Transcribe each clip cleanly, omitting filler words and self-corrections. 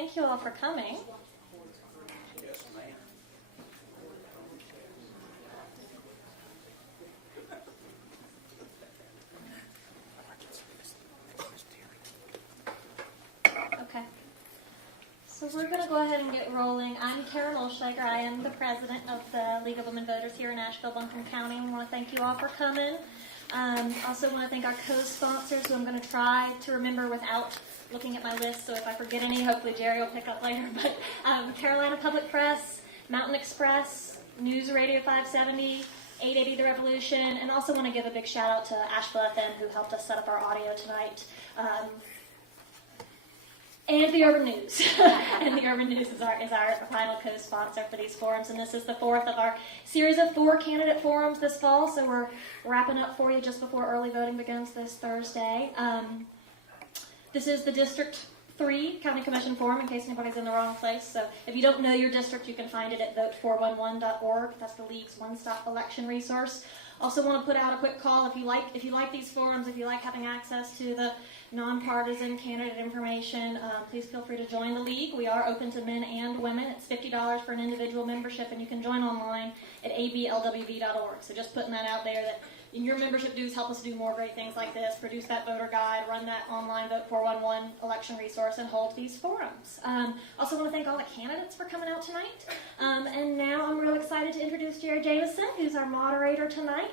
thank you all for coming. Yes, ma'am. Okay. So we're going to go ahead and get rolling. I'm Karen Olshager. I am the president of the League of Women Voters here in Asheville, Buncombe County. I want to thank you all for coming. Also want to thank our co-sponsors, who I'm going to try to remember without looking at my list. So if I forget any, hopefully Jerry will pick up later. But Carolina Public Press, Mountain Express, News Radio 570, 880 The Revolution, and also want to give a big shout out to Asheville FM, who helped us set up our audio tonight. And the Urban News. And the Urban News is our final co-sponsor for these forums. And this is the fourth of our series of 4 candidate forums this fall. So we're wrapping up for you just before early voting begins this Thursday. This is the District 3 County Commission Forum, in case anybody's in the wrong place. So if you don't know your district, you can find it at vote411.org. That's the League's one-stop election resource. Also want to put out a quick call if you like these forums, if you like having access to the nonpartisan candidate information, please feel free to join the League. We are open to men and women. It's $50 for an individual membership, and you can join online at ablwv.org. So just putting that out there, that your membership dues help us do more great things like this, produce that voter guide, run that online Vote 411 election resource, and hold these forums. Also want to thank all the candidates for coming out tonight. And now I'm real excited to introduce Jerry Jamison, who's our moderator tonight.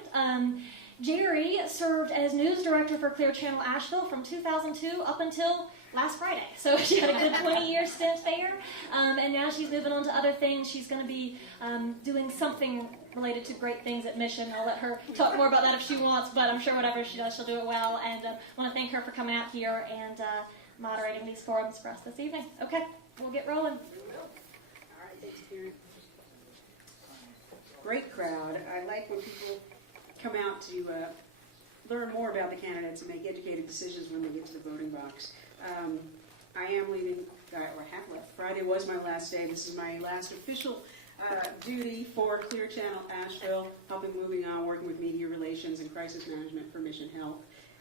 Jerry served as news director for Clear Channel Asheville from 2002 up until last Friday. So she had a good 20-year stint there. And now she's moving on to other things. She's going to be doing something related to great things at Mission. I'll let her talk more about that if she wants, but I'm sure whatever she does, she'll do it well. And I want to thank her for coming out here and moderating these forums for us this evening. Okay, we'll get rolling. All right, thanks, Karen. Great crowd. I like when people come out to learn more about the candidates and make educated decisions when they get to the voting box. I am leaving, or have left. Friday was my last day. This is my last official duty for Clear Channel Asheville, helping Moving On, working with media relations and crisis management for Mission Health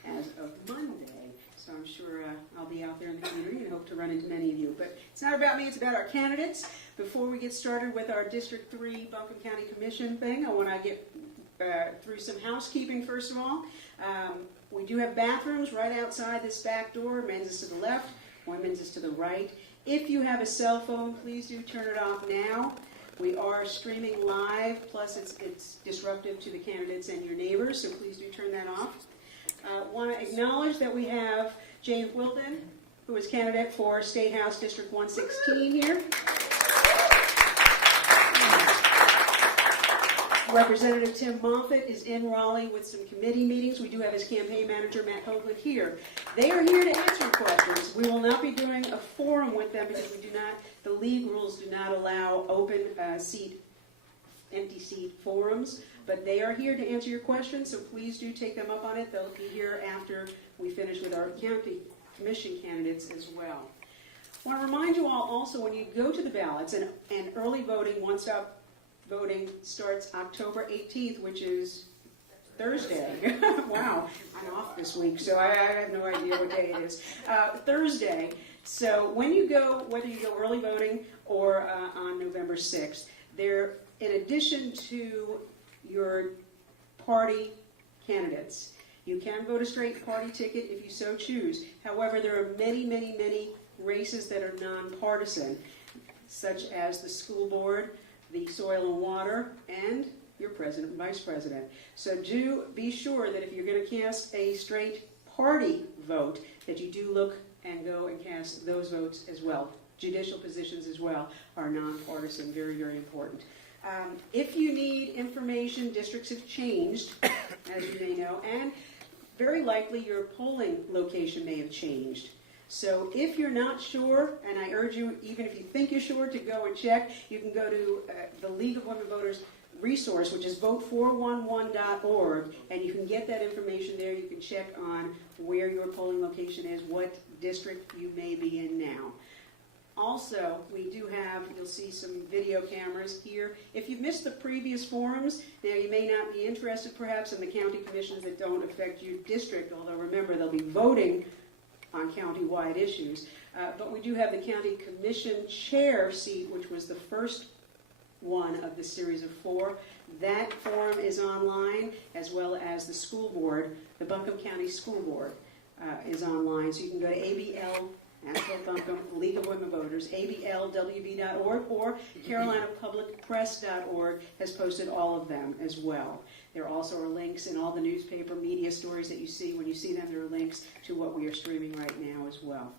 as of Monday. So I'm sure I'll be out there in the community and hope to run into many of you. But it's not about me, it's about our candidates. Before we get started with our District 3 Buncombe County Commission thing, I want to get through some housekeeping first of all. We do have bathrooms right outside this back door. Men's is to the left, women's is to the right. If you have a cell phone, please do turn it off now. We are streaming live, plus it's disruptive to the candidates and your neighbors, so please do turn that off. Want to acknowledge that we have Jane Wilton, who is candidate for State House District 116 here. Representative Tim Moffitt is in Raleigh with some committee meetings. We do have his campaign manager, Matt Hoagland, here. They are here to answer questions. We will not be doing a forum with them because the league rules do not allow open empty seat forums, but they are here to answer your questions, so please do take them up on it. They'll be here after we finish with our county commission candidates as well. I want to remind you all also, when you go to the ballots, and early voting, one-stop voting starts October 18th, which is Thursday. Wow, I'm off this week, so I have no idea what day it is. Thursday. So when you go, whether you go early voting or on November 6th, there, in addition to your party candidates, you can vote a straight party ticket if you so choose. However, there are many, many, many races that are nonpartisan, such as the school board, the soil and water, and your president and vice president. So do be sure that if you're going to cast a straight party vote, that you do look and go and cast those votes as well. Judicial positions as well are nonpartisan, very, very important. If you need information, districts have changed, as you may know, and very likely your polling location may have changed. So if you're not sure, and I urge you, even if you think you're sure, to go and check, you can go to the League of Women Voters resource, which is vote411.org, and you can get that information there. You can check on where your polling location is, what district you may be in now. Also, we do have, you'll see some video cameras here. If you've missed the previous forums, now you may not be interested perhaps in the county commissions that don't affect your district, although remember they'll be voting on county-wide issues. But we do have the county commission chair seat, which was the first one of the series of 4. That forum is online, as well as the school board, the Buncombe County School Board is online. So you can go to ABL, Asheville Buncombe League of Women Voters, ablwb.org, or carolinapublicpress.org has posted all of them as well. There also are links in all the newspaper media stories that you see. When you see them, there are links to what we are streaming right now as well.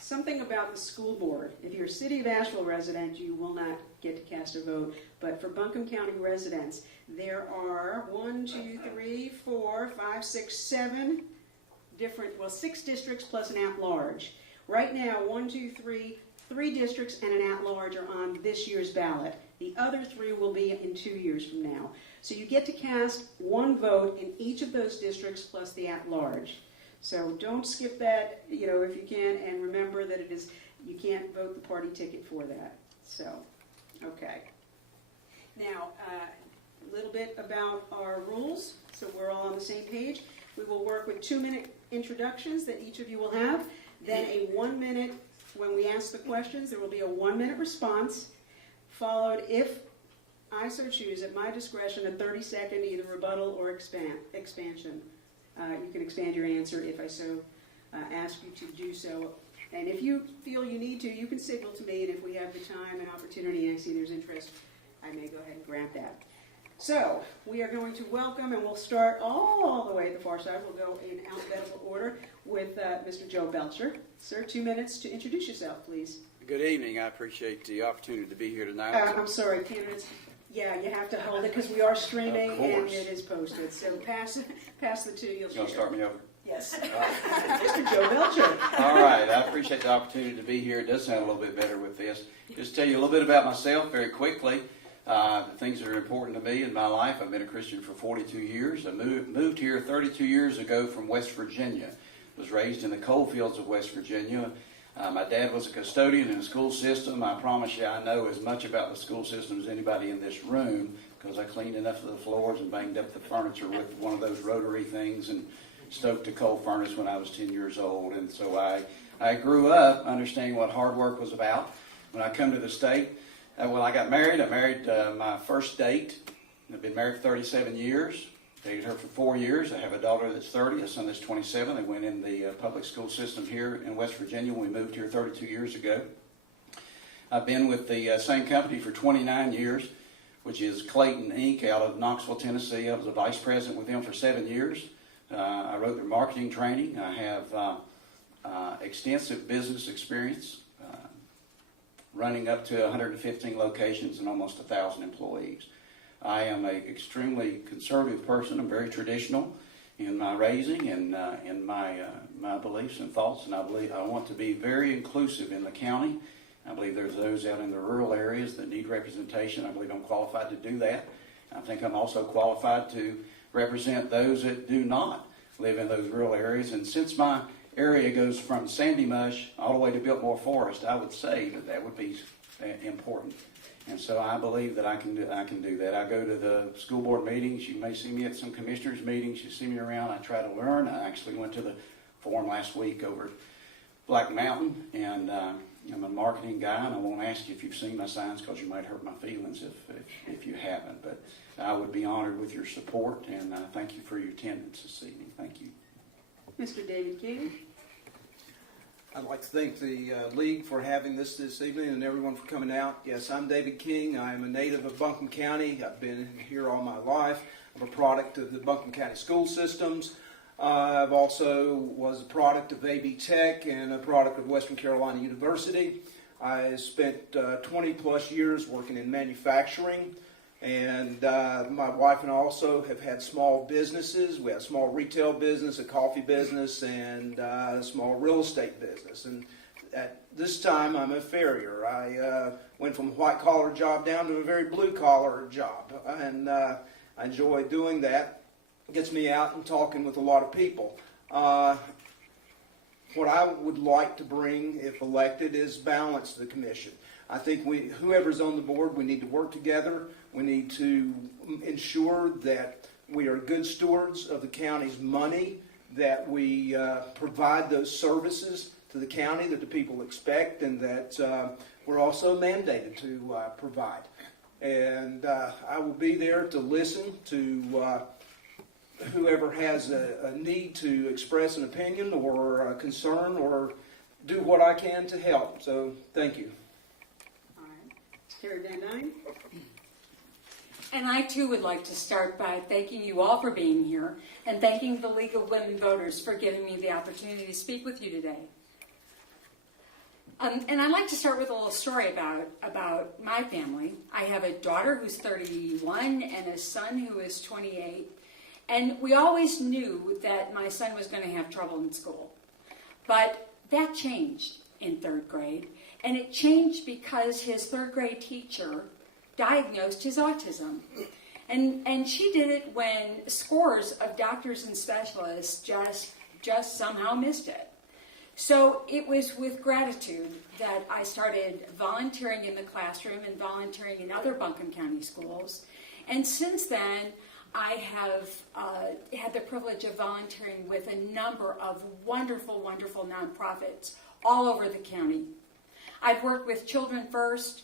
Something about the school board. If you're a City of Asheville resident, you will not get to cast a vote. But for Buncombe County residents, there are 6 districts plus an at-large. Right now, 3 districts and an at-large are on this year's ballot. The other 3 will be in 2 years from now. So you get to cast 1 vote in each of those districts plus the at-large. So don't skip that, if you can, and remember that you can't vote the party ticket for that. So, okay. Now, a little bit about our rules, so we're all on the same page. We will work with 2-minute introductions that each of you will have, then a 1-minute, when we ask the questions, there will be a 1-minute response, followed, if I so choose, at my discretion, a 30-second either rebuttal or expansion. You can expand your answer if I so ask you to do so. And if you feel you need to, you can signal to me, and if we have the time and opportunity and I see there's interest, I may go ahead and grant that. So, we are going to welcome, and we'll start all the way at the far side. We'll go in alphabetical order with Mr. Joe Belcher. Sir, 2 minutes to introduce yourself, please. Good evening. I appreciate the opportunity to be here tonight. I'm sorry, candidates. Yeah, you have to hold it because we are streaming Of and course. it is posted. So pass the 2. You'll You want to share. start me over? Yes. Mr. Joe Belcher. All right. I appreciate the opportunity to be here. It does sound a little bit better with this. Just tell you a little bit about myself very quickly. Things that are important to me in my life. I've been a Christian for 42 years. I moved here 32 years ago from West Virginia. Was raised in the coal fields of West Virginia. My dad was a custodian in the school system. I promise you I know as much about the school system as anybody in this room because I cleaned enough of the floors and banged up the furniture with one of those rotary things and stoked a coal furnace when I was 10 years old. And so I grew up understanding what hard work was about. When I come to the state, when I got married, I married my first date. I've been married for 37 years. Dated her for 4 years. I have a daughter that's 30, a son that's 27. They went in the public school system here in West Virginia when we moved here 32 years ago. I've been with the same company for 29 years, which is Clayton Inc. out of Knoxville, Tennessee. I was a vice president with them for 7 years. I wrote their marketing training. I have extensive business experience, running up to 115 locations and almost 1,000 employees. I am an extremely conservative person. I'm very traditional in my raising and in my beliefs and thoughts, and I want to be very inclusive in the county. I believe there's those out in the rural areas that need representation. I believe I'm qualified to do that. I think I'm also qualified to represent those that do not live in those rural areas. And since my area goes from Sandy Mush all the way to Biltmore Forest, I would say that would be important. And so I believe that I can do that. I go to the school board meetings. You may see me at some commissioners' meetings. You see me around. I try to learn. I actually went to the forum last week over at Black Mountain, and I'm a marketing guy, and I won't ask you if you've seen my signs because you might hurt my feelings if you haven't. But I would be honored with your support, and thank you for your attendance this evening. Thank you. Mr. David King. I'd like to thank the League for having this evening and everyone for coming out. Yes, I'm David King. I am a native of Buncombe County. I've been here all my life. I'm a product of the Buncombe County school systems. I've also was a product of AB Tech and a product of Western Carolina University. I spent 20 plus years working in manufacturing. And my wife and I also have had small businesses. We have a small retail business, a coffee business, and a small real estate business. And at this time, I'm a farrier. I went from a white-collar job down to a very blue-collar job. And I enjoy doing that. It gets me out and talking with a lot of people. What I would like to bring, if elected, is balance to the commission. I think whoever's on the board, we need to work together. We need to ensure that we are good stewards of the county's money, that we provide those services to the county that the people expect, and that we're also mandated to provide. And I will be there to listen to whoever has a need to express an opinion or a concern, or do what I can to help. So thank you. All right. Terry Van Dyne. And I too would like to start by thanking you all for being here and thanking the League of Women Voters for giving me the opportunity to speak with you today. And I'd like to start with a little story about my family. I have a daughter who's 31 and a son who is 28. And we always knew that my son was going to have trouble in school. But that changed in third grade. And it changed because his third grade teacher diagnosed his autism. And she did it when scores of doctors and specialists just somehow missed it. So it was with gratitude that I started volunteering in the classroom and volunteering in other Buncombe County schools. And since then, I have had the privilege of volunteering with a number of wonderful, wonderful nonprofits all over the county. I've worked with Children First,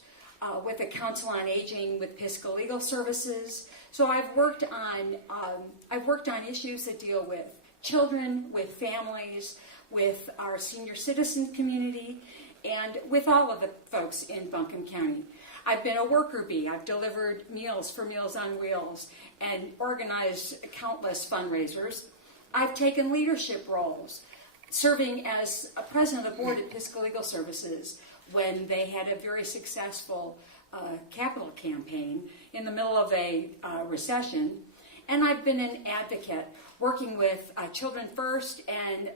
with the Council on Aging, with Pisgah Legal Services. So I've worked on issues that deal with children, with families, with our senior citizen community, and with all of the folks in Buncombe County. I've been a worker bee. I've delivered meals for Meals on Wheels and organized countless fundraisers. I've taken leadership roles, serving as a president of the board at Pisgah Legal Services when they had a very successful capital campaign in the middle of a recession. And I've been an advocate, working with Children First and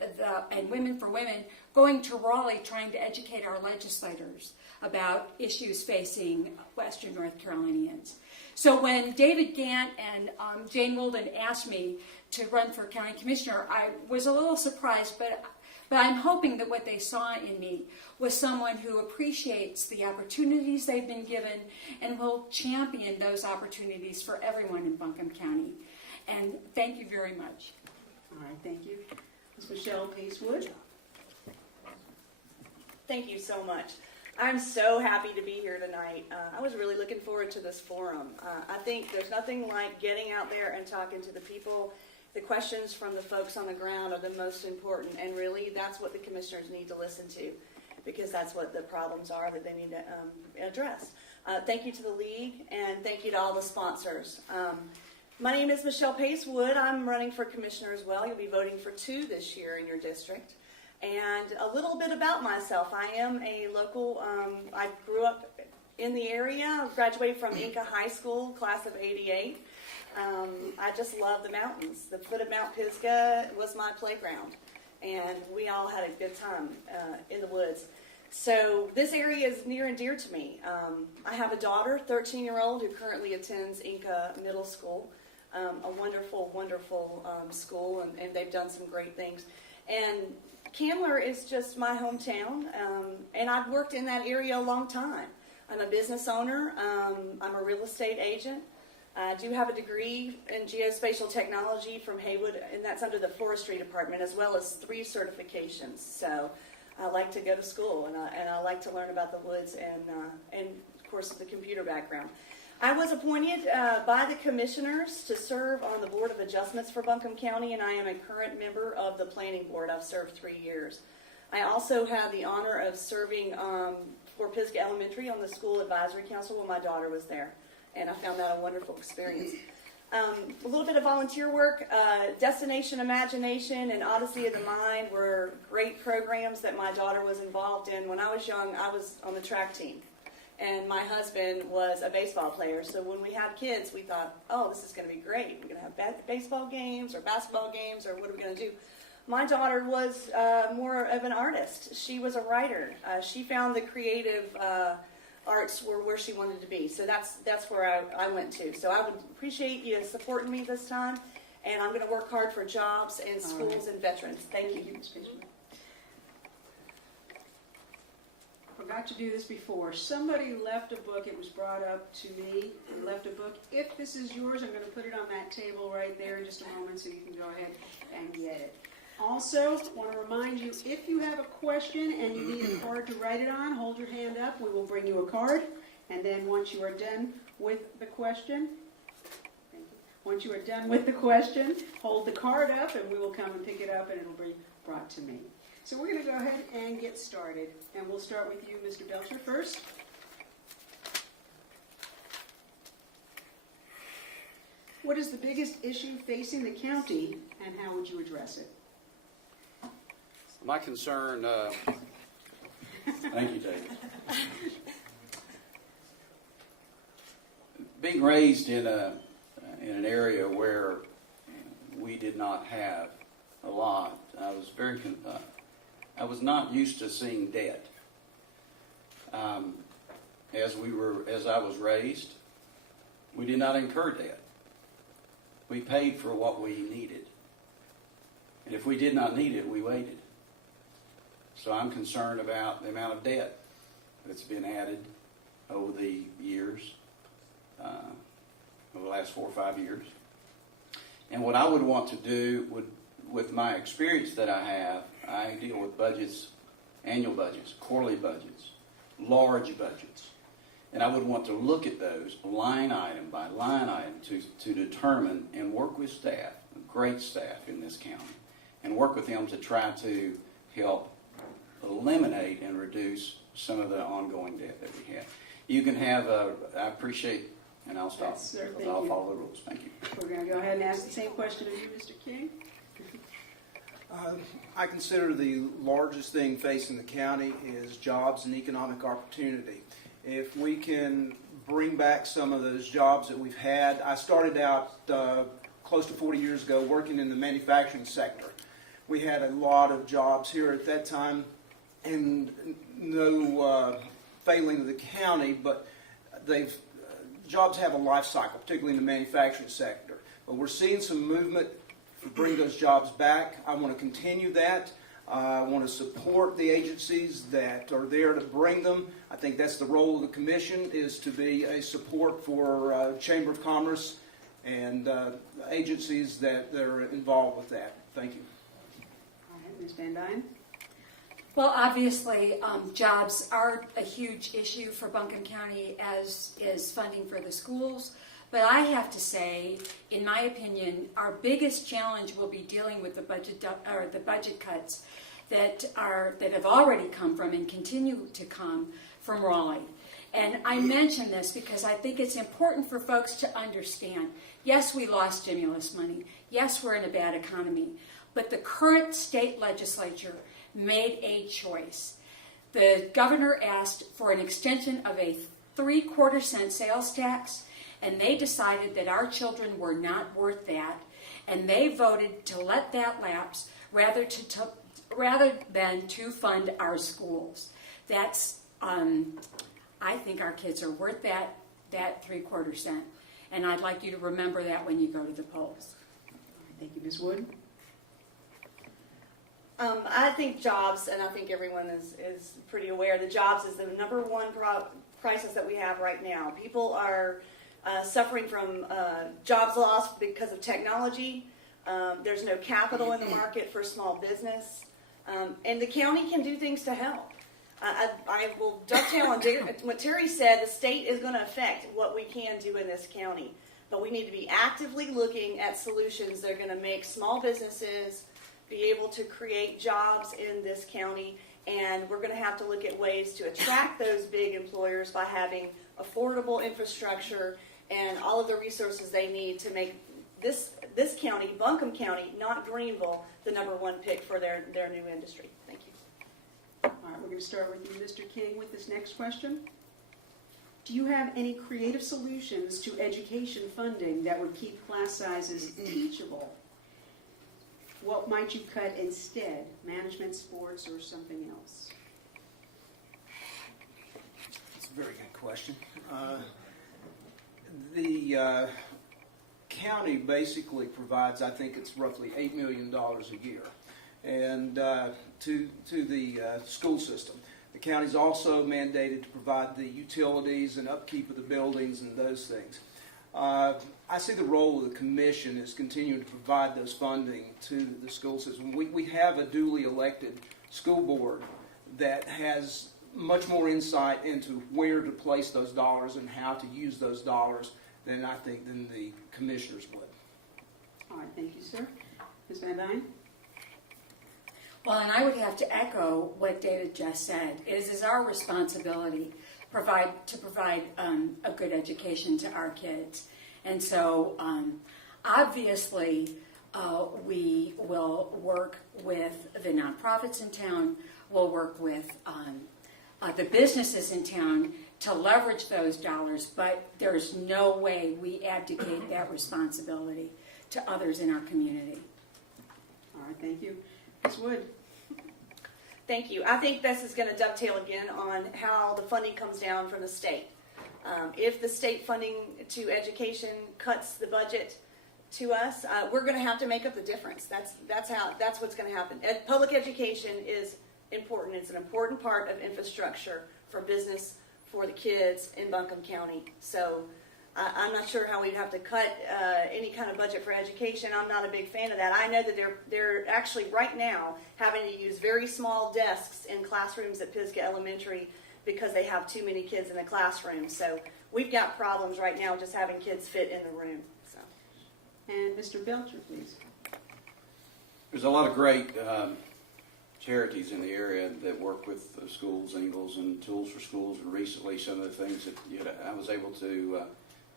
Women for Women, going to Raleigh trying to educate our legislators about issues facing Western North Carolinians. So when David Gant and Jane Wilden asked me to run for county commissioner, I was a little surprised, but I'm hoping that what they saw in me was someone who appreciates the opportunities they've been given and will champion those opportunities for everyone in Buncombe County. And thank you very much. All right, thank you. Ms. Michelle Pacewood. Thank you so much. I'm so happy to be here tonight. I was really looking forward to this forum. I think there's nothing like getting out there and talking to the people. The questions from the folks on the ground are the most important, and really that's what the commissioners need to listen to, because that's what the problems are that they need to address. Thank you to the League, and thank you to all the sponsors. My name is Michelle Pacewood. I'm running for commissioner as well. You'll be voting for 2 this year in your district. And a little bit about myself. I am a local, I grew up in the area, graduated from Inca High School, class of '88. I just love the mountains. The foot of Mount Pisgah was my playground, and we all had a good time in the woods. So this area is near and dear to me. I have a daughter, 13-year-old, who currently attends Inca Middle School, a wonderful, wonderful school, and they've done some great things. And Candler is just my hometown, and I've worked in that area a long time. I'm a business owner. I'm a real estate agent. I do have a degree in geospatial technology from Haywood, and that's under the forestry department, as well as 3 certifications. So I like to go to school, and I like to learn about the woods and of course, the computer background. I was appointed by the commissioners to serve on the Board of Adjustments for Buncombe County, and I am a current member of the Planning Board. I've served 3 years. I also have the honor of serving for Pisgah Elementary on the School Advisory Council when my daughter was there, and I found that a wonderful experience. A little bit of volunteer work. Destination Imagination and Odyssey of the Mind were great programs that my daughter was involved in. When I was young, I was on the track team, and my husband was a baseball player. So when we had kids, we thought, oh, this is going to be great. We're going to have baseball games or basketball games, or what are we going to do? My daughter was more of an artist. She was a writer. She found the creative arts were where she wanted to be. So that's where I went to. So I would appreciate you supporting me this time, and I'm going to work hard for jobs and schools and veterans. Thank you. Forgot to do this before. Somebody left a book. It was brought up to me and left a book. If this is yours, I'm going to put it on that table right there in just a moment so you can go ahead and get it. Also, want to remind you, if you have a question and you need a card to write it on, hold your hand up. We will bring you a card. And then once you are done with the question, hold the card up and we will come and pick it up and it will be brought to me. So we're going to go ahead and get started. And we'll start with you, Mr. Belcher, first. What is the biggest issue facing the county and how would you address it? My concern, thank you, David. Being raised in an area where we did not have a lot, I was not used to seeing debt. As I was raised, we did not incur debt. We paid for what we needed. And if we did not need it, we waited. So I'm concerned about the amount of debt that's been added over the years, over the last 4 or 5 years. And what I would want to do with my experience that I deal with budgets, annual budgets, quarterly budgets, large budgets. And I would want to look at those line item by line item to determine and work with staff, great staff in this county, and work with them to try to help eliminate and reduce some of the ongoing debt that we have. You can have I appreciate, and I'll stop. Yes, sir. Thank I'll you. follow the rules. Thank you. We're going to go ahead and ask the same question of you, Mr. King. I consider the largest thing facing the county is jobs and economic opportunity. If we can bring back some of those jobs that we've had, I started out close to 40 years ago working in the manufacturing sector. We had a lot of jobs here at that time, and no failing of the county, but jobs have a life cycle, particularly in the manufacturing sector. But we're seeing some movement to bring those jobs back. I want to continue that. I want to support the agencies that are there to bring them. I think that's the role of the commission, is to be a support for Chamber of Commerce and agencies that are involved with that. Thank you. All right, Ms. Van Dyne. Well, obviously, jobs are a huge issue for Buncombe County, as is funding for the schools. But I have to say, in my opinion, our biggest challenge will be dealing with the budget cuts that have already come from and continue to come from Raleigh. And I mention this because I think it's important for folks to understand. Yes, we lost stimulus money. Yes, we're in a bad economy. But the current state legislature made a choice. The governor asked for an extension of a 3/4 cent sales tax, and they decided that our children were not worth that, and they voted to let that lapse rather than to fund our schools. That's, I think our kids are worth that 3/4 cent, and I'd like you to remember that when you go to the polls. Thank you, Ms. Wood. I think jobs, and I think everyone is pretty aware, that jobs is the number one crisis that we have right now. People are suffering from jobs lost because of technology. There's no capital in the market for small business. And the county can do things to help. I will dovetail on what Terry said. The state is going to affect what we can do in this county. But we need to be actively looking at solutions that are going to make small businesses be able to create jobs in this county. And we're going to have to look at ways to attract those big employers by having affordable infrastructure and all of the resources they need to make this county, Buncombe County, not Greenville, the number one pick for their new industry. Thank you. All right, we're going to start with you, Mr. King, with this next question. Do you have any creative solutions to education funding that would keep class sizes teachable? What might you cut instead? Management, sports, or something else? That's a very good question. The county basically provides, I think it's roughly $8 million a year, and to the school system. The county's also mandated to provide the utilities and upkeep of the buildings and those things. I see the role of the commission is continuing to provide those funding to the school system. We have a duly elected school board that has much more insight into where to place those dollars and how to use those dollars than the commissioners would. All right, thank you, sir. Ms. Van Dyne? Well, and I would have to echo what David just said. It is our responsibility to provide a good education to our kids. And so, obviously, we will work with the nonprofits in town. We'll work with the businesses in town to leverage those dollars, but there's no way we abdicate that responsibility to others in our community. All right, thank you. Ms. Wood? Thank you. I think this is going to dovetail again on how the funding comes down from the state. If the state funding to education cuts the budget to us, we're going to have to make up the difference. That's what's going to happen. Public education is important. It's an important part of infrastructure for business for the kids in Buncombe County. So I'm not sure how we'd have to cut any kind of budget for education. I'm not a big fan of that. I know that they're actually right now having to use very small desks in classrooms at Pisgah Elementary because they have too many kids in the classroom. So we've got problems right now just having kids fit in the room. So. And Mr. Belcher, please. There's a lot of great charities in the area that work with schools, Ingalls, and Tools for Schools. And recently, some of the things that I was able to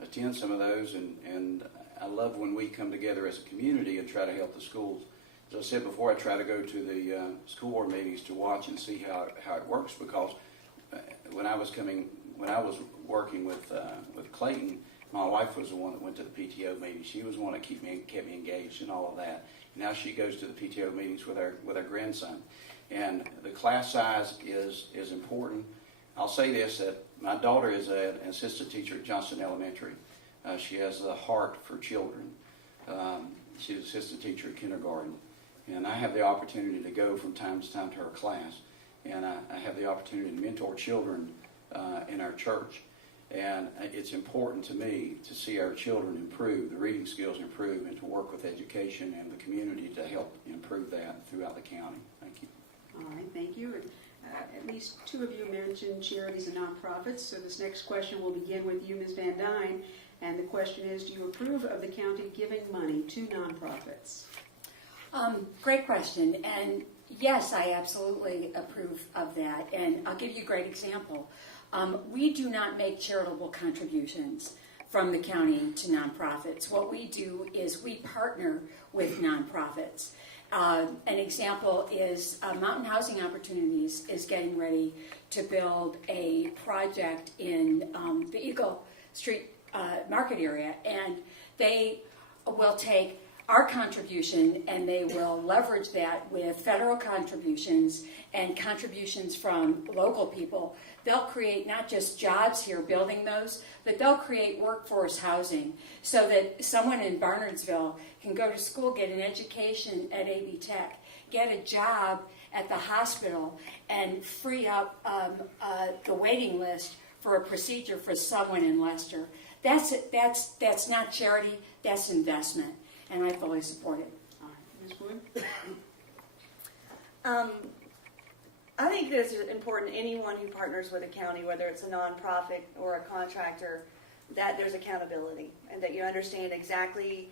attend some of those, and I love when we come together as a community and try to help the schools. As I said before, I try to go to the school board meetings to watch and see how it works, because when I was working with Clayton, my wife was the one that went to the PTO meeting. She was the one that kept me engaged in all of that. Now she goes to the PTO meetings with our grandson, and the class size is important. I'll say this, that my daughter is an assistant teacher at Johnston Elementary. She has a heart for children. She's an assistant teacher at kindergarten, and I have the opportunity to go from time to time to her class, and I have the opportunity to mentor children in our church. And it's important to me to see our children improve, the reading skills improve, and to work with education and the community to help improve that throughout the county. Thank you. All right, thank you. At least two of you mentioned charities and nonprofits, so this next question will begin with you, Ms. Van Dyne. And the question is, do you approve of the county giving money to nonprofits? Great question. And yes, I absolutely approve of that. And I'll give you a great example. We do not make charitable contributions from the county to nonprofits. What we do is we partner with nonprofits. An example is Mountain Housing Opportunities is getting ready to build a project in the Eagle Street market area, and they will take our contribution and they will leverage that with federal contributions and contributions from local people. They'll create not just jobs here building those, but they'll create workforce housing so that someone in Barnardsville can go to school, get an education at AB Tech, get a job at the hospital, and free up the waiting list for a procedure for someone in Leicester. That's not charity, that's investment, and I fully support it. All right, Ms. Wood? I think it's important, anyone who partners with a county, whether it's a nonprofit or a contractor, that there's accountability and that you understand exactly,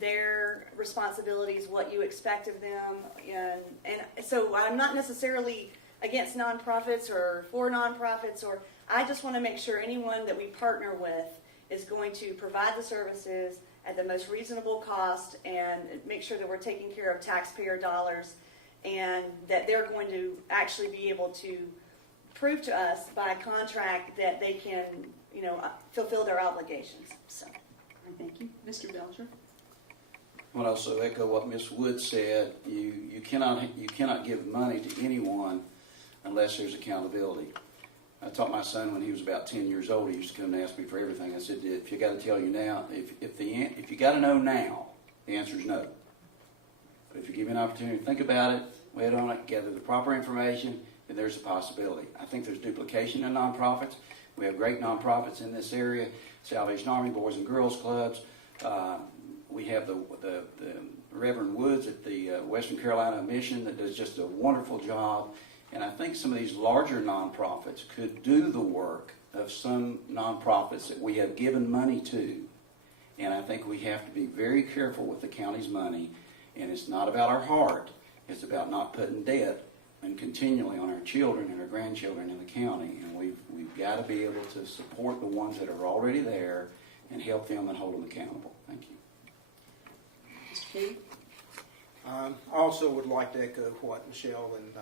their responsibilities, what you expect of them. And so I'm not necessarily against nonprofits or for nonprofits, or I just want to make sure anyone that we partner with is going to provide the services at the most reasonable cost and make sure that we're taking care of taxpayer dollars, and that they're going to actually be able to prove to us by contract that they can, fulfill their obligations. So, All right, thank you. Mr. Belcher? I want to also echo what Ms. Wood said. You cannot give money to anyone unless there's accountability. I taught my son when he was about 10 years old. He used to come and ask me for everything. I said, if you got to tell you now, if you got to know now, the answer is no. But if you give me an opportunity to think about it, wait on it, gather the proper information, then there's a possibility. I think there's duplication in nonprofits. We have great nonprofits in this area, Salvation Army, Boys and Girls Clubs. We have the Reverend Woods at the Western Carolina Mission that does just a wonderful job. And I think some of these larger nonprofits could do the work of some nonprofits that we have given money to. And I think we have to be very careful with the county's money. And it's not about our heart. It's about not putting debt and continually on our children and our grandchildren in the county. And we've got to be able to support the ones that are already there and help them and hold them accountable. Thank you. Mr. King? I also would like to echo what Michelle and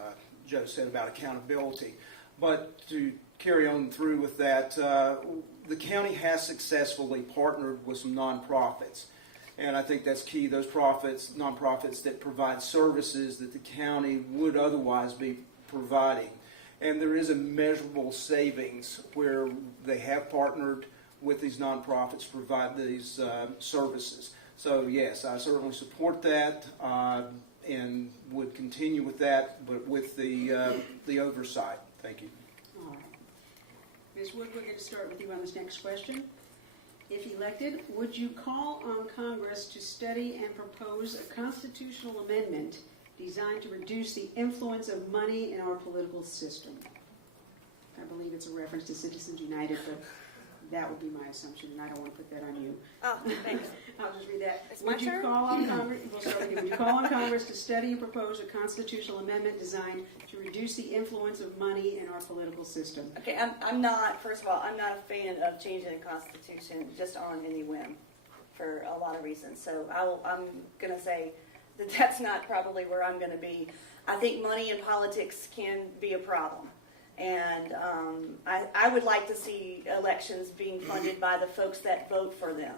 Joe said about accountability. But to carry on through with that, the county has successfully partnered with some nonprofits. And I think that's key, those nonprofits that provide services that the county would otherwise be providing. And there is a measurable savings where they have partnered with these nonprofits to provide these services. So yes, I certainly support that and would continue with that, but with the oversight. Thank you. All right. Ms. Wood, we're going to start with you on this next question. If elected, would you call on Congress to study and propose a constitutional amendment designed to reduce the influence of money in our political system? I believe it's a reference to Citizens United, but that would be my assumption, and I don't want to put that on you. Oh, thanks. I'll just read that. It's my Would you turn? call on Congress? We'll start with you. Would you call on Congress to study and propose a constitutional amendment designed to reduce the influence of money in our political system? Okay, I'm not, first of all, I'm not a fan of changing the Constitution just on any whim for a lot of reasons. So I'm going to say that that's not probably where I'm going to be. I think money in politics can be a problem. And I would like to see elections being funded by the folks that vote for them.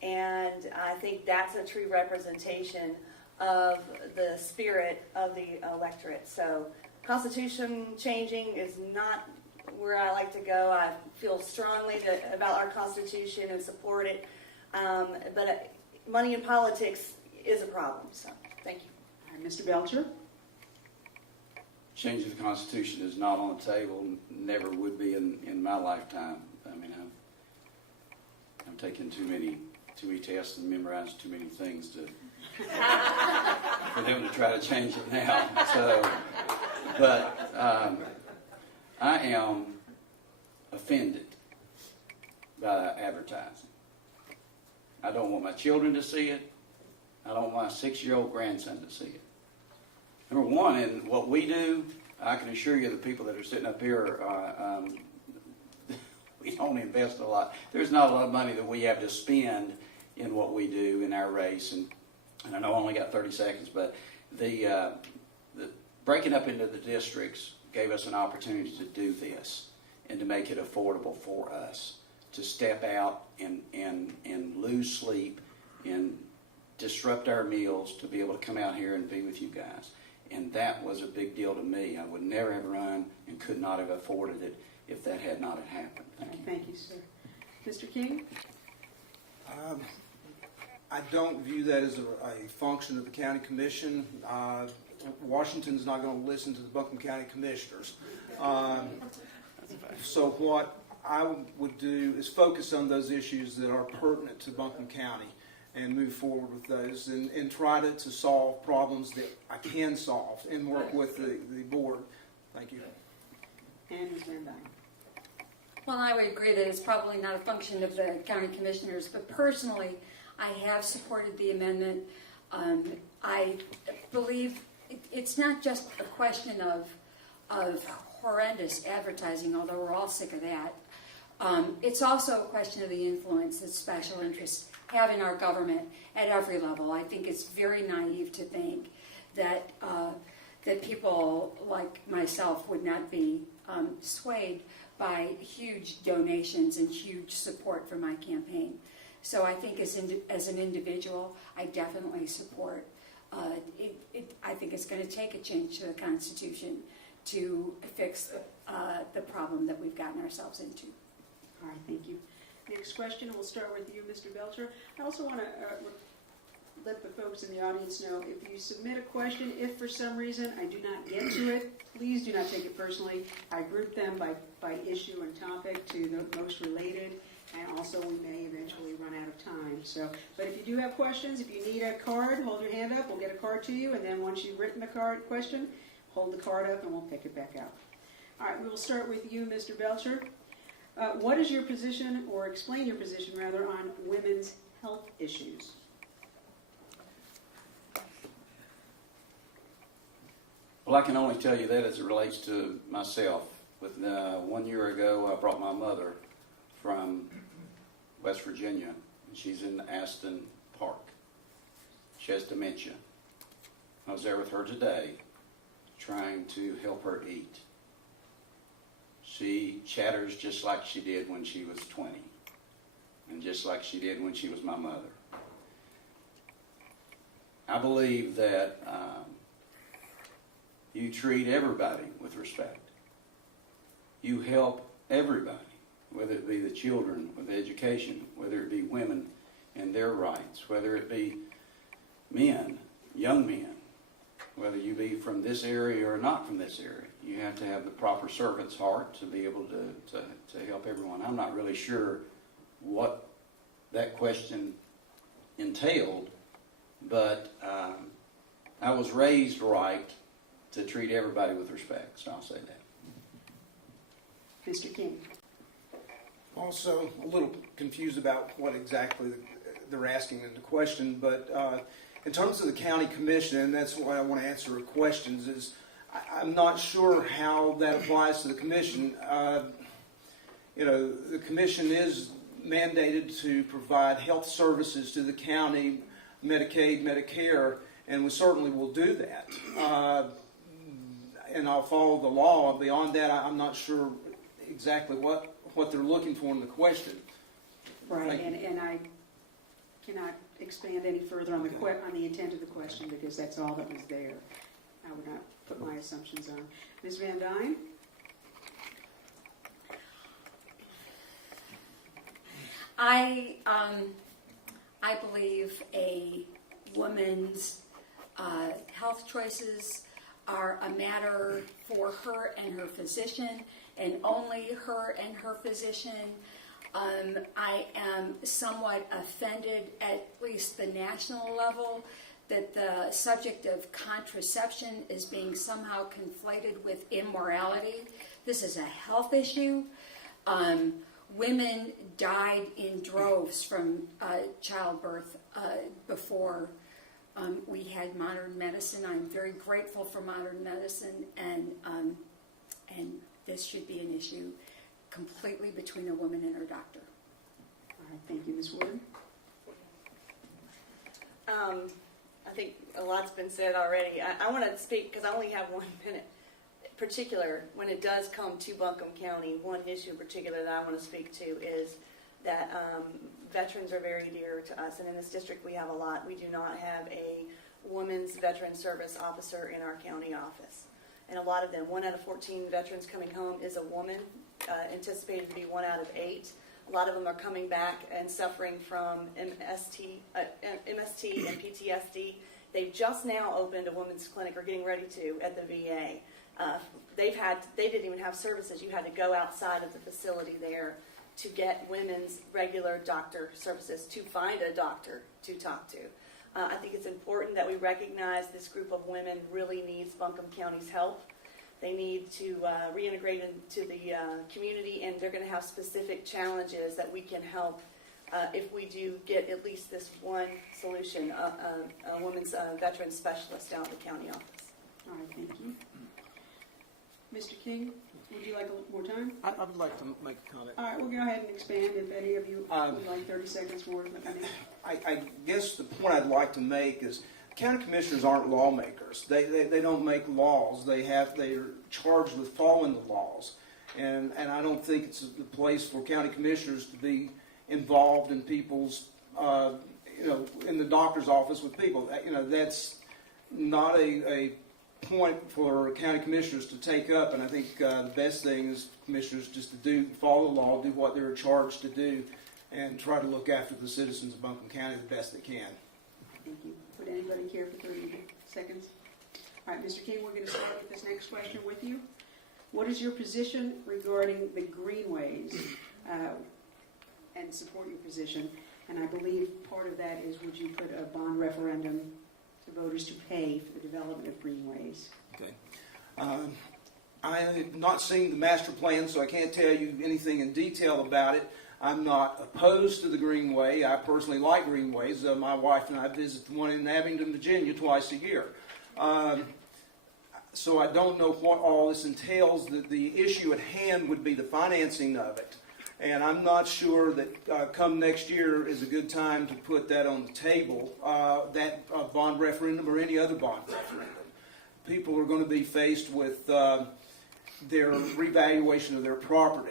And I think that's a true representation of the spirit of the electorate. So Constitution changing is not where I like to go. I feel strongly about our Constitution and support it. But money in politics is a problem. So thank you. All right, Mr. Belcher? Changing the Constitution is not on the table, never would be in my lifetime. I mean, I've taken too many tests and memorized too many things for them to try to change it now. So, but I am offended by advertising. I don't want my children to see it. I don't want my 6-year-old grandson to see it. Number one, in what we do, I can assure you the people that are sitting up here, we don't invest a lot. There's not a lot of money that we have to spend in what we do in our race. And I know I only got 30 seconds, but the breaking up into the districts gave us an opportunity to do this and to make it affordable for us, to step out and lose sleep and disrupt our meals to be able to come out here and be with you guys. And that was a big deal to me. I would never have run and could not have afforded it if that had not happened. Thank you. Thank you, sir. Mr. King? I don't view that as a function of the county commission. Washington's not going to listen to the Buncombe County commissioners. So what I would do is focus on those issues that are pertinent to Buncombe County and move forward with those and try to solve problems that I can solve and work with the board. Thank you. And Ms. Van Dyne? Well, I would agree that it's probably not a function of the county commissioners, but personally, I have supported the amendment. I believe it's not just a question of horrendous advertising, although we're all sick of that. It's also a question of the influence that special interests have in our government at every level. I think it's very naive to think that that people like myself would not be swayed by huge donations and huge support for my campaign. So I think as an individual, I definitely support it. I think it's going to take a change to the Constitution to fix the problem that we've gotten ourselves into. All right, thank you. Next question, we'll start with you, Mr. Belcher. I also want to let the folks in the audience know, if you submit a question, if for some reason I do not get to it, please do not take it personally. I group them by issue and topic to the most related, and also we may eventually run out of time. So, but if you do have questions, if you need a card, hold your hand up, we'll get a card to you, and then once you've written the question, hold the card up and we'll pick it back up. All right, we will start with you, Mr. Belcher. What is your position, or explain your position rather, on women's health issues? Well, I can only tell you that as it relates to myself. With 1 year ago, I brought my mother from West Virginia, and she's in Aston Park. She has dementia. I was there with her today, trying to help her eat. She chatters just like she did when she was 20, and just like she did when she was my mother. I believe that you treat everybody with respect. You help everybody, whether it be the children with education, whether it be women and their rights, whether it be men, young men, whether you be from this area or not from this area. You have to have the proper servant's heart to be able to help everyone. I'm not really sure what that question entailed, but I was raised right to treat everybody with respect, so I'll say that. Mr. King. Also, a little confused about what exactly they're asking in the question, but in terms of the county commission, and that's why I want to answer the questions, is I'm not sure how that applies to the commission. The commission is mandated to provide health services to the county, Medicaid, Medicare, and we certainly will do that. And I'll follow the law. Beyond that, I'm not sure exactly what they're looking for in the question. Right, and I cannot expand any further on the intent of the question because that's all that was there. I would not put my assumptions on. Ms. Van Dyne? I believe a woman's health choices are a matter for her and her physician, and only her and her physician. I am somewhat offended, at least the national level, that the subject of contraception is being somehow conflated with immorality. This is a health issue. Women died in droves from childbirth before we had modern medicine. I'm very grateful for modern medicine, and this should be an issue completely between a woman and her doctor. All right, thank you, Ms. Wood. I think a lot's been said already. I want to speak, because I only have 1 minute, particular, when it does come to Buncombe County, one issue in particular that I want to speak to is that veterans are very dear to us, and in this district we have a lot. We do not have a women's veteran service officer in our county office. And a lot of them, 1 out of 14 veterans coming home is a woman, anticipated to be 1 out of 8. A lot of them are coming back and suffering from MST and PTSD. They've just now opened a women's clinic, or getting ready to, at the VA. They didn't even have services. You had to go outside of the facility there to get women's regular doctor services, to find a doctor to talk to. I think it's important that we recognize this group of women really needs Buncombe County's help. They need to reintegrate into the community, and they're going to have specific challenges that we can help if we do get at least this one solution, a women's veteran specialist out in the county office. All right, thank you. Mr. King, would you like a little more time? I would like to make a comment. All right, we'll go ahead and expand if any of you would like 30 seconds more. I guess the point I'd like to make is county commissioners aren't lawmakers. They don't make laws. They're charged with following the laws, and I don't think it's the place for county commissioners to be involved in people's in the doctor's office with people. That's not a point for county commissioners to take up, and I think the best thing is commissioners just to follow the law, do what they're charged to do, and try to look after the citizens of Buncombe County the best they can. Thank you. Would anybody care for 30 seconds? All right, Mr. King, we're going to start with this next question with you. What is your position regarding the greenways, and support your position? And I believe part of that is, would you put a bond referendum to voters to pay for the development of greenways? Okay. I have not seen the master plan, so I can't tell you anything in detail about it. I'm not opposed to the Greenway. I personally like Greenways. My wife and I visit the one in Abingdon, Virginia twice a year. So I don't know what all this entails. The issue at hand would be the financing of it. And I'm not sure that come next year is a good time to put that on the table, that bond referendum or any other bond referendum. People are going to be faced with their revaluation of their property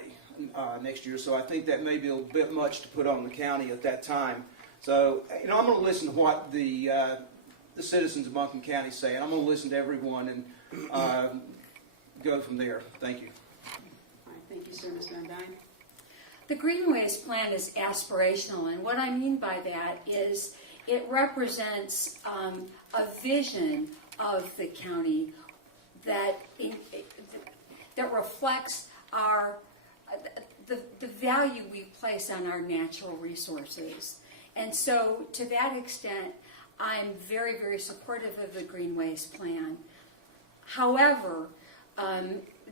next year, so I think that may be a bit much to put on the county at that time. So, I'm going to listen to what the citizens of Buncombe County say, and I'm going to listen to everyone and go from there. Thank you. All right, thank you, sir. Ms. Van Dyne? The Greenways plan is aspirational, and what I mean by that is it represents a vision of the county that reflects the value we place on our natural resources. And so, to that extent, I'm very, very supportive of the Greenways plan. However,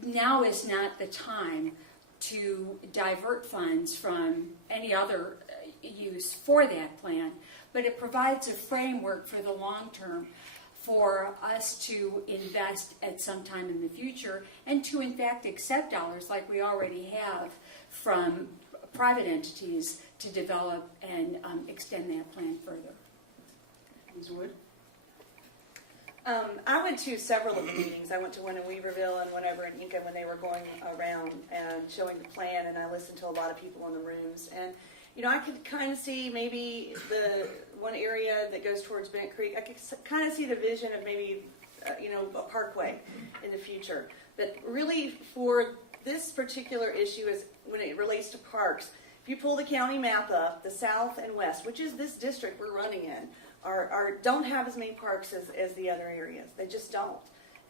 now is not the time to divert funds from any other use for that plan, but it provides a framework for the long term for us to invest at some time in the future and to in fact accept dollars like we already have from private entities to develop and extend that plan further. Ms. Wood? I went to several of the meetings. I went to one in Weaverville and one over in Inca when they were going around and showing the plan, and I listened to a lot of people in the rooms. And, I could kind of see maybe the one area that goes towards Bent Creek. I could kind of see the vision of maybe, a parkway in the future. But really for this particular issue is when it relates to parks, if you pull the county map up, the south and west, which is this district we're running in, don't have as many parks as the other areas. They just don't.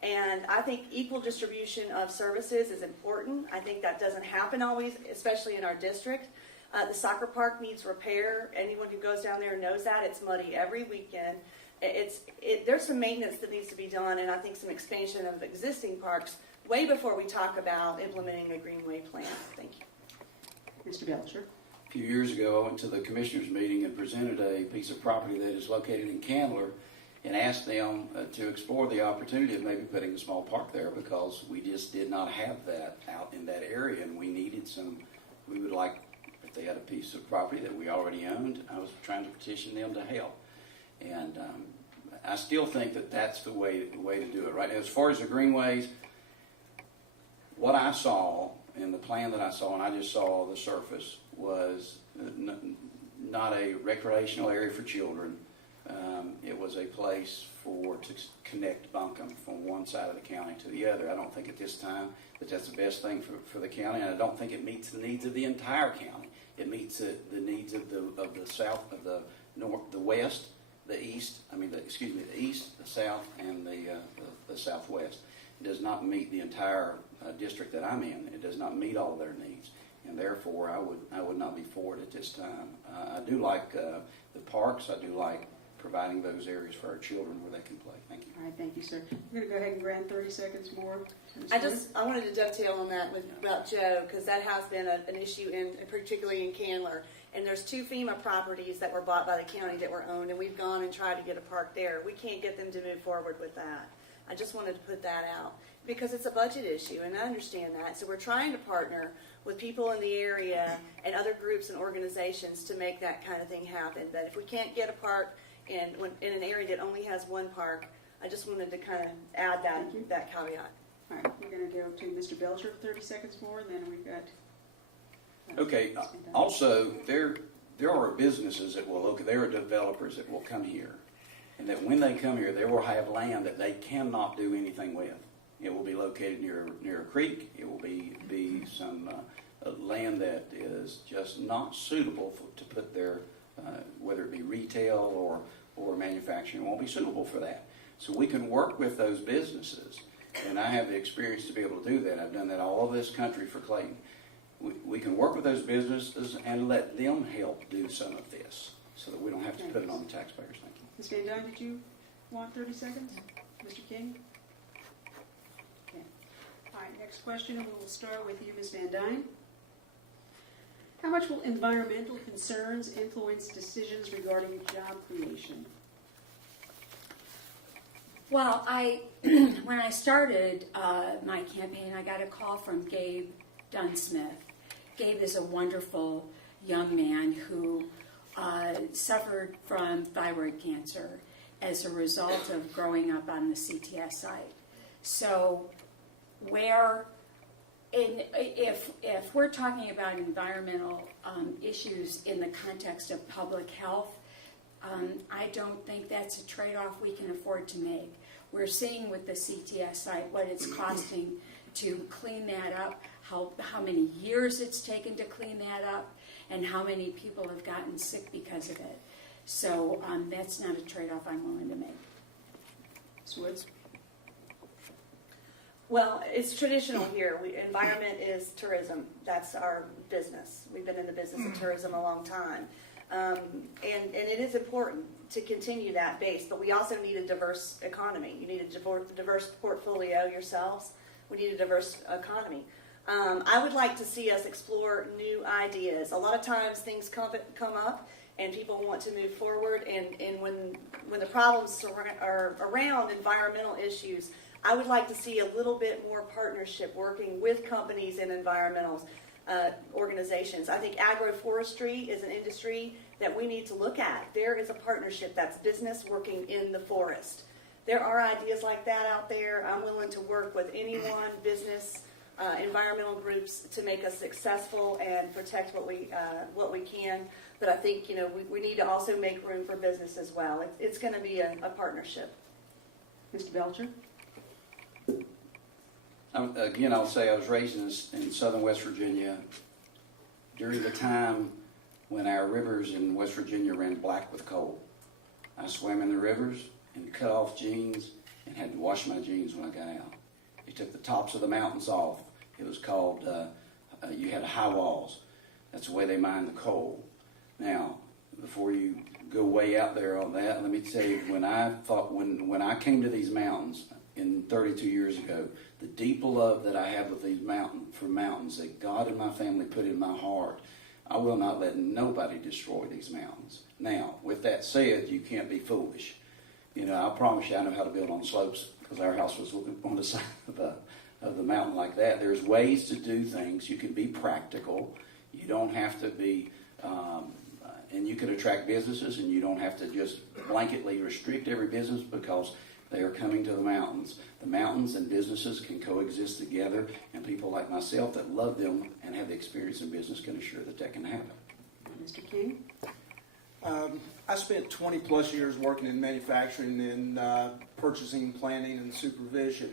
And I think equal distribution of services is important. I think that doesn't happen always, especially in our district. The soccer park needs repair. Anyone who goes down there knows that. It's muddy every weekend. There's some maintenance that needs to be done, and I think some expansion of existing parks way before we talk about implementing a Greenway plan. Thank you. Mr. Belcher? A few years ago, I went to the commissioners meeting and presented a piece of property that is located in Candler and asked them to explore the opportunity of maybe putting a small park there because we just did not have that out in that area, and we needed some. We would like, if they had a piece of property that we already owned, I was trying to petition them to help. And I still think that that's the way to do it. Right as far as the greenways, what I saw in the plan that I saw, and I just saw the surface, was not a recreational area for children. It was a place to connect Buncombe from one side of the county to the other. I don't think at this time that that's the best thing for the county, and I don't think it meets the needs of the entire county. It meets the needs of the south, of the north, the west, the east. The east, the south, and the southwest. It does not meet the entire district that I'm in. It does not meet all their needs, and therefore I would not be for it at this time. I do like the parks. I do like providing those areas for our children where they can play. Thank you. All right, thank you, sir. I'm going to go ahead and grant 30 seconds more. I wanted to dovetail on that about Joe, because that has been an issue particularly in Candler. And there's 2 FEMA properties that were bought by the county that were owned, and we've gone and tried to get a park there. We can't get them to move forward with that. I just wanted to put that out because it's a budget issue, and I understand that. So we're trying to partner with people in the area and other groups and organizations to make that kind of thing happen. But if we can't get a park in an area that only has one park, I just wanted to kind of add that caveat. All right, we're going to go to Mr. Belcher for 30 seconds more, and then we've got... Okay. Also, there are businesses that will look. There are developers that will come here, and that when they come here, they will have land that they cannot do anything with. It will be located near a creek. It will be some land that is just not suitable to put there, whether it be retail or manufacturing won't be suitable for that. So we can work with those businesses, and I have the experience to be able to do that. I've done that all over this country for Clayton. We can work with those businesses and let them help do some of this so that we don't have to put it on the taxpayers. Thank you. Ms. Van Dyne, did you want 30 seconds? Mr. King? Okay. All right, next question, and we will start with you, Ms. Van Dyne. How much will environmental concerns influence decisions regarding job creation? Well, when I started my campaign, I got a call from Gabe Dunsmith. Gabe is a wonderful young man who suffered from thyroid cancer as a result of growing up on the CTS site. So if we're talking about environmental issues in the context of public health, I don't think that's a trade-off we can afford to make. We're seeing with the CTS site what it's costing to clean that up, how many years it's taken to clean that up, and how many people have gotten sick because of it. So that's not a trade-off I'm willing to make. Ms. Woods? Well, it's traditional here. Environment is tourism. That's our business. We've been in the business of tourism a long time. And it is important to continue that base, but we also need a diverse economy. You need a diverse portfolio yourselves. We need a diverse economy. I would like to see us explore new ideas. A lot of times things come up and people want to move forward, and when the problems are around environmental issues, I would like to see a little bit more partnership working with companies and environmental organizations. I think agroforestry is an industry that we need to look at. There is a partnership that's business working in the forest. There are ideas like that out there. I'm willing to work with anyone, business, environmental groups, to make us successful and protect what we can. But I think we need to also make room for business as well. It's going to be a partnership. Mr. Belcher? Again, I'll say I was raised in southern West Virginia during the time when our rivers in West Virginia ran black with coal. I swam in the rivers and cut off jeans and had to wash my jeans when I got out. They took the tops of the mountains off. It was called, you had high walls. That's the way they mined the coal. Now, before you go way out there on that, let me tell you, when I came to these mountains, 32 years ago, the deep love that I have with these mountains that God and my family put in my heart, I will not let nobody destroy these mountains. Now, with that said, you can't be foolish. I promise you I know how to build on slopes because our house was on the side of the mountain like that. There's ways to do things. You can be practical. You don't have to be, and you can attract businesses, and you don't have to just blanketly restrict every business because they are coming to the mountains. The mountains and businesses can coexist together, and people like myself that love them and have the experience in business can assure that can happen. Mr. King? I spent 20 plus years working in manufacturing and purchasing, planning, and supervision.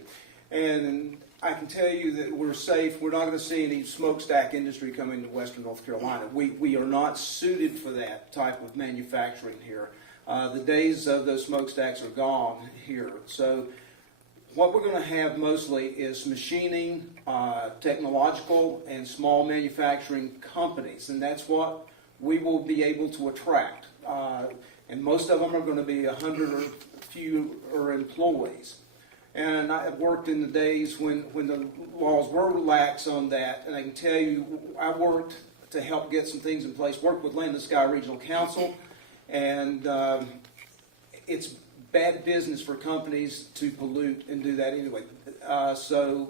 And I can tell you that we're safe. We're not going to see any smokestack industry coming to Western North Carolina. We are not suited for that type of manufacturing here. The days of those smokestacks are gone here. So what we're going to have mostly is machining, technological, and small manufacturing companies. And that's what we will be able to attract. And most of them are going to be 100 or fewer employees. And I have worked in the days when the laws were relaxed on that. And I can tell you, I worked to help get some things in place, worked with Land and Sky Regional Council. And it's bad business for companies to pollute and do that anyway. So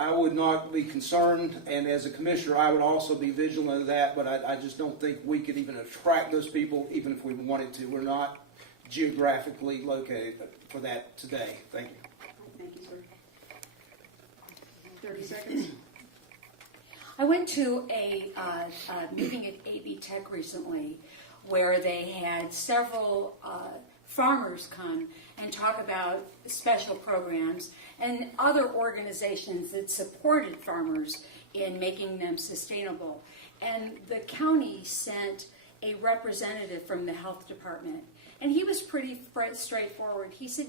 I would not be concerned, and as a commissioner, I would also be vigilant of that, but I just don't think we could even attract those people, even if we wanted to. We're not geographically located for that today. Thank you. Thank you, sir. 30 seconds. I went to a meeting at AB Tech recently where they had several farmers come and talk about special programs and other organizations that supported farmers in making them sustainable. And the county sent a representative from the health department. And he was pretty straightforward. He said,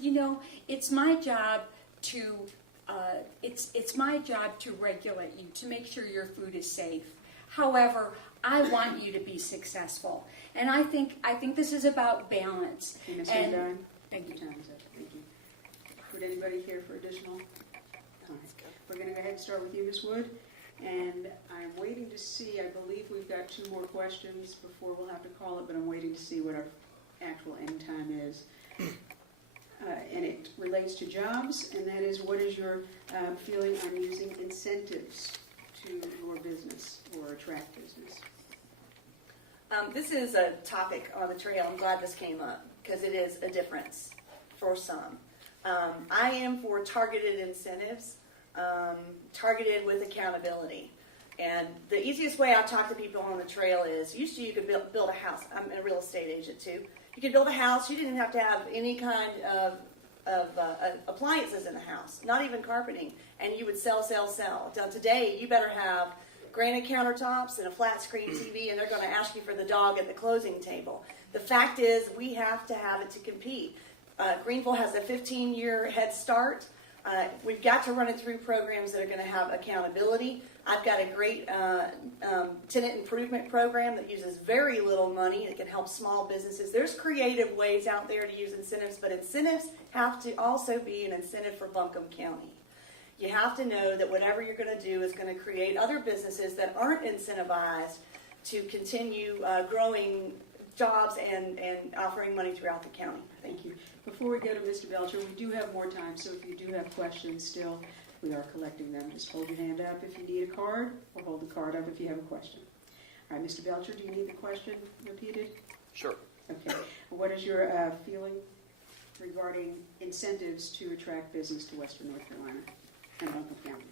it's my job to it's my job to regulate you, to make sure your food is safe. However, I want you to be successful. And I think this is about balance. Okay, Ms. And- Van Dyne? Thank you. Time's up. Thank you. Would anybody care for additional? All right. We're going to go ahead and start with you, Ms. Wood. And I'm waiting to see, I believe we've got 2 more questions before we'll have to call it, but I'm waiting to see what our actual end time is. And it relates to jobs, and that is, what is your feeling on using incentives to your business or attract business? This is a topic on the trail. I'm glad this came up because it is a difference for some. I am for targeted incentives, targeted with accountability. And the easiest way I talk to people on the trail is, used to you could build a house. I'm a real estate agent too. You could build a house. You didn't have to have any kind of appliances in the house, not even carpeting, and you would sell. Now, today, you better have granite countertops and a flat screen TV, and they're going to ask you for the dog at the closing table. The fact is, we have to have it to compete. Greenville has a 15-year head start. We've got to run it through programs that are going to have accountability. I've got a great tenant improvement program that uses very little money. It can help small businesses. There's creative ways out there to use incentives, but incentives have to also be an incentive for Buncombe County. You have to know that whatever you're going to do is going to create other businesses that aren't incentivized to continue growing jobs and offering money throughout the county. Thank you. Before we go to Mr. Belcher, we do have more time, so if you do have questions still, we are collecting them. Just hold your hand up if you need a card, or hold the card up if you have a question. All right, Mr. Belcher, do you need the question repeated? Sure. Okay. What is your feeling regarding incentives to attract business to Western North Carolina and Buncombe County?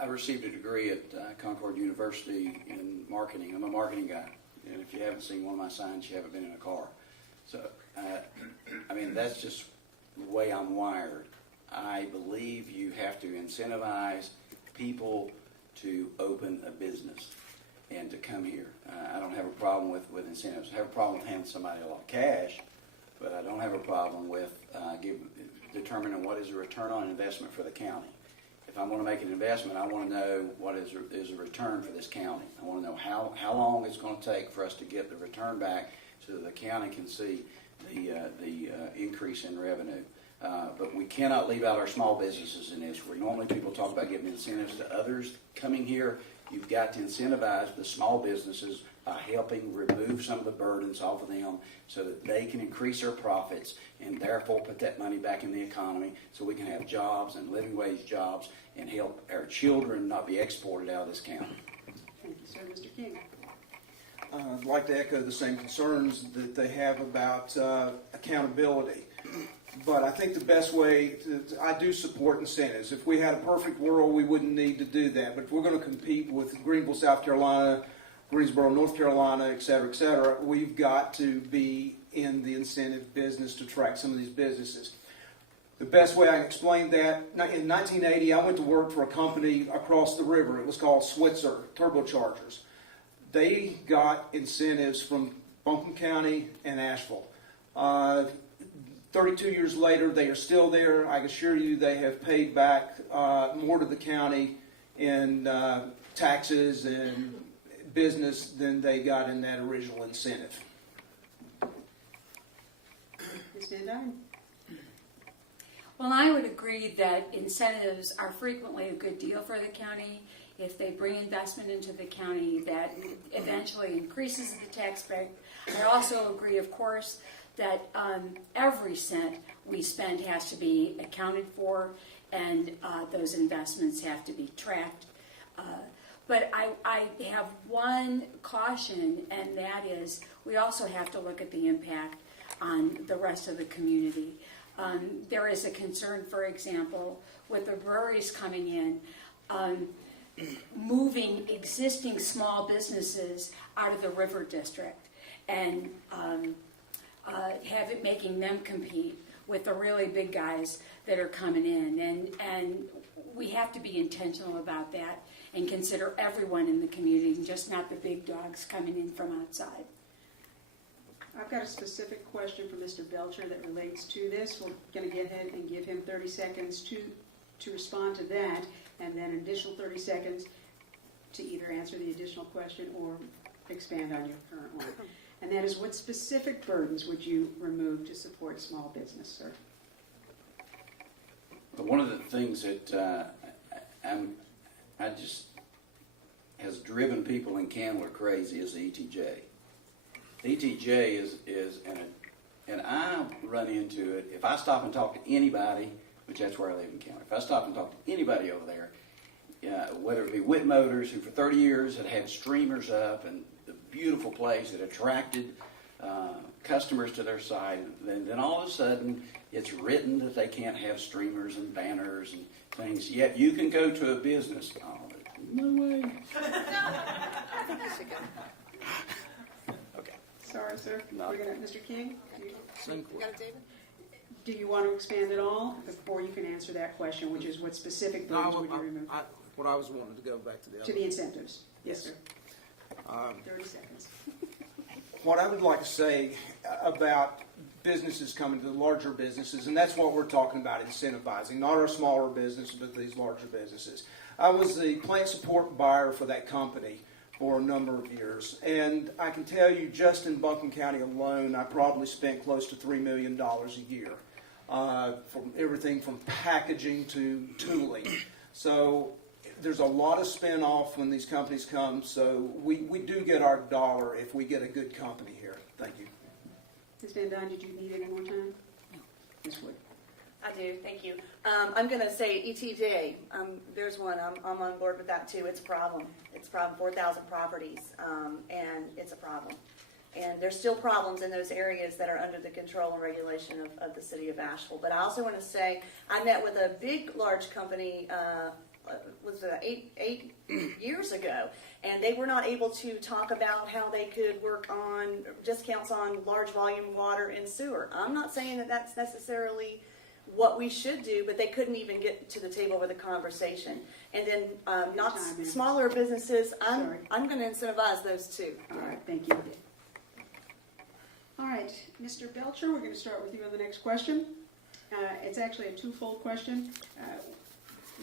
I received a degree at Concord University in marketing. I'm a marketing guy. And if you haven't seen one of my signs, you haven't been in a car. So, that's just the way I'm wired. I believe you have to incentivize people to open a business and to come here. I don't have a problem with incentives. I have a problem with handing somebody a lot of cash, but I don't have a problem with determining what is a return on investment for the county. If I'm going to make an investment, I want to know what is a return for this county. I want to know how long it's going to take for us to get the return back so that the county can see the increase in revenue. But we cannot leave out our small businesses in this. Where normally people talk about giving incentives to others coming here, you've got to incentivize the small businesses by helping remove some of the burdens off of them so that they can increase their profits and therefore put that money back in the economy so we can have jobs and living wage jobs and help our children not be exported out of this county. Thank you, sir. Mr. King? I'd like to echo the same concerns that they have about accountability. But I think the best way, I do support incentives. If we had a perfect world, we wouldn't need to do that. But if we're going to compete with Greenville, South Carolina, Greensboro, North Carolina, et cetera, we've got to be in the incentive business to attract some of these businesses. The best way I can explain that, in 1980, I went to work for a company across the river. It was called Switzer Turbochargers. They got incentives from Buncombe County and Asheville. 32 years later, they are still there. I can assure you they have paid back more to the county in taxes and business than they got in that original incentive. Ms. Van Dyne? Well, I would agree that incentives are frequently a good deal for the county. If they bring investment into the county, that eventually increases the tax base. I also agree, of course, that every cent we spend has to be accounted for, and those investments have to be tracked. But I have one caution, and that is we also have to look at the impact on the rest of the community. There is a concern, for example, with the breweries coming in, moving existing small businesses out of the river district and making them compete with the really big guys that are coming in. And we have to be intentional about that and consider everyone in the community, and just not the big dogs coming in from outside. I've got a specific question for Mr. Belcher that relates to this. We're going to get ahead and give him 30 seconds to respond to that, and then an additional 30 seconds to either answer the additional question or expand on your current one. And that is, what specific burdens would you remove to support small business, sir? But one of the things that I just has driven people in Candler crazy is the ETJ. The ETJ and I run into it, if I stop and talk to anybody, which that's where I live in Candler, if I stop and talk to anybody over there, whether it be Witt Motors, who for 30 years had streamers up, and the beautiful place that attracted customers to their site, then all of a sudden it's written that they can't have streamers and banners and things, yet you can go to a business. Oh, no way. Okay. Sorry, sir. No. We're gonna, Mr. King, Got it, David? do you want to expand at all before you can answer that question, which is what specific burdens would you remove? What I was wanting to go back to the To other. the incentives. Yes, sir. Um, 30 seconds. What I would like to say about businesses coming to the larger businesses, and that's what we're talking about, incentivizing, not our smaller businesses, but these larger businesses. I was the plant support buyer for that company for a number of years, and I can tell you just in Buncombe County alone, I probably spent close to $3 million a year, from everything from packaging to tooling. So there's a lot of spin-off when these companies come, so we do get our dollar if we get a good company here. Thank you. Ms. Van Dyne, did you need any more time? No. Ms. Wood. I do, thank you. I'm going to say ETJ. There's one. I'm on board with that too. It's a problem. It's a problem. 4,000 properties, and it's a problem. And there's still problems in those areas that are under the control and regulation of the city of Asheville. But I also want to say I met with a big, large company. Was it 8 years ago, and they were not able to talk about how they could work on discounts on large volume water and sewer. I'm not saying that that's necessarily what we should do, but they couldn't even get to the table with a conversation. And then not time, ma'am. smaller businesses, Sorry. I'm going to incentivize those too. All right, thank you. All right, Mr. Belcher, we're going to start with you on the next question. It's actually a twofold question.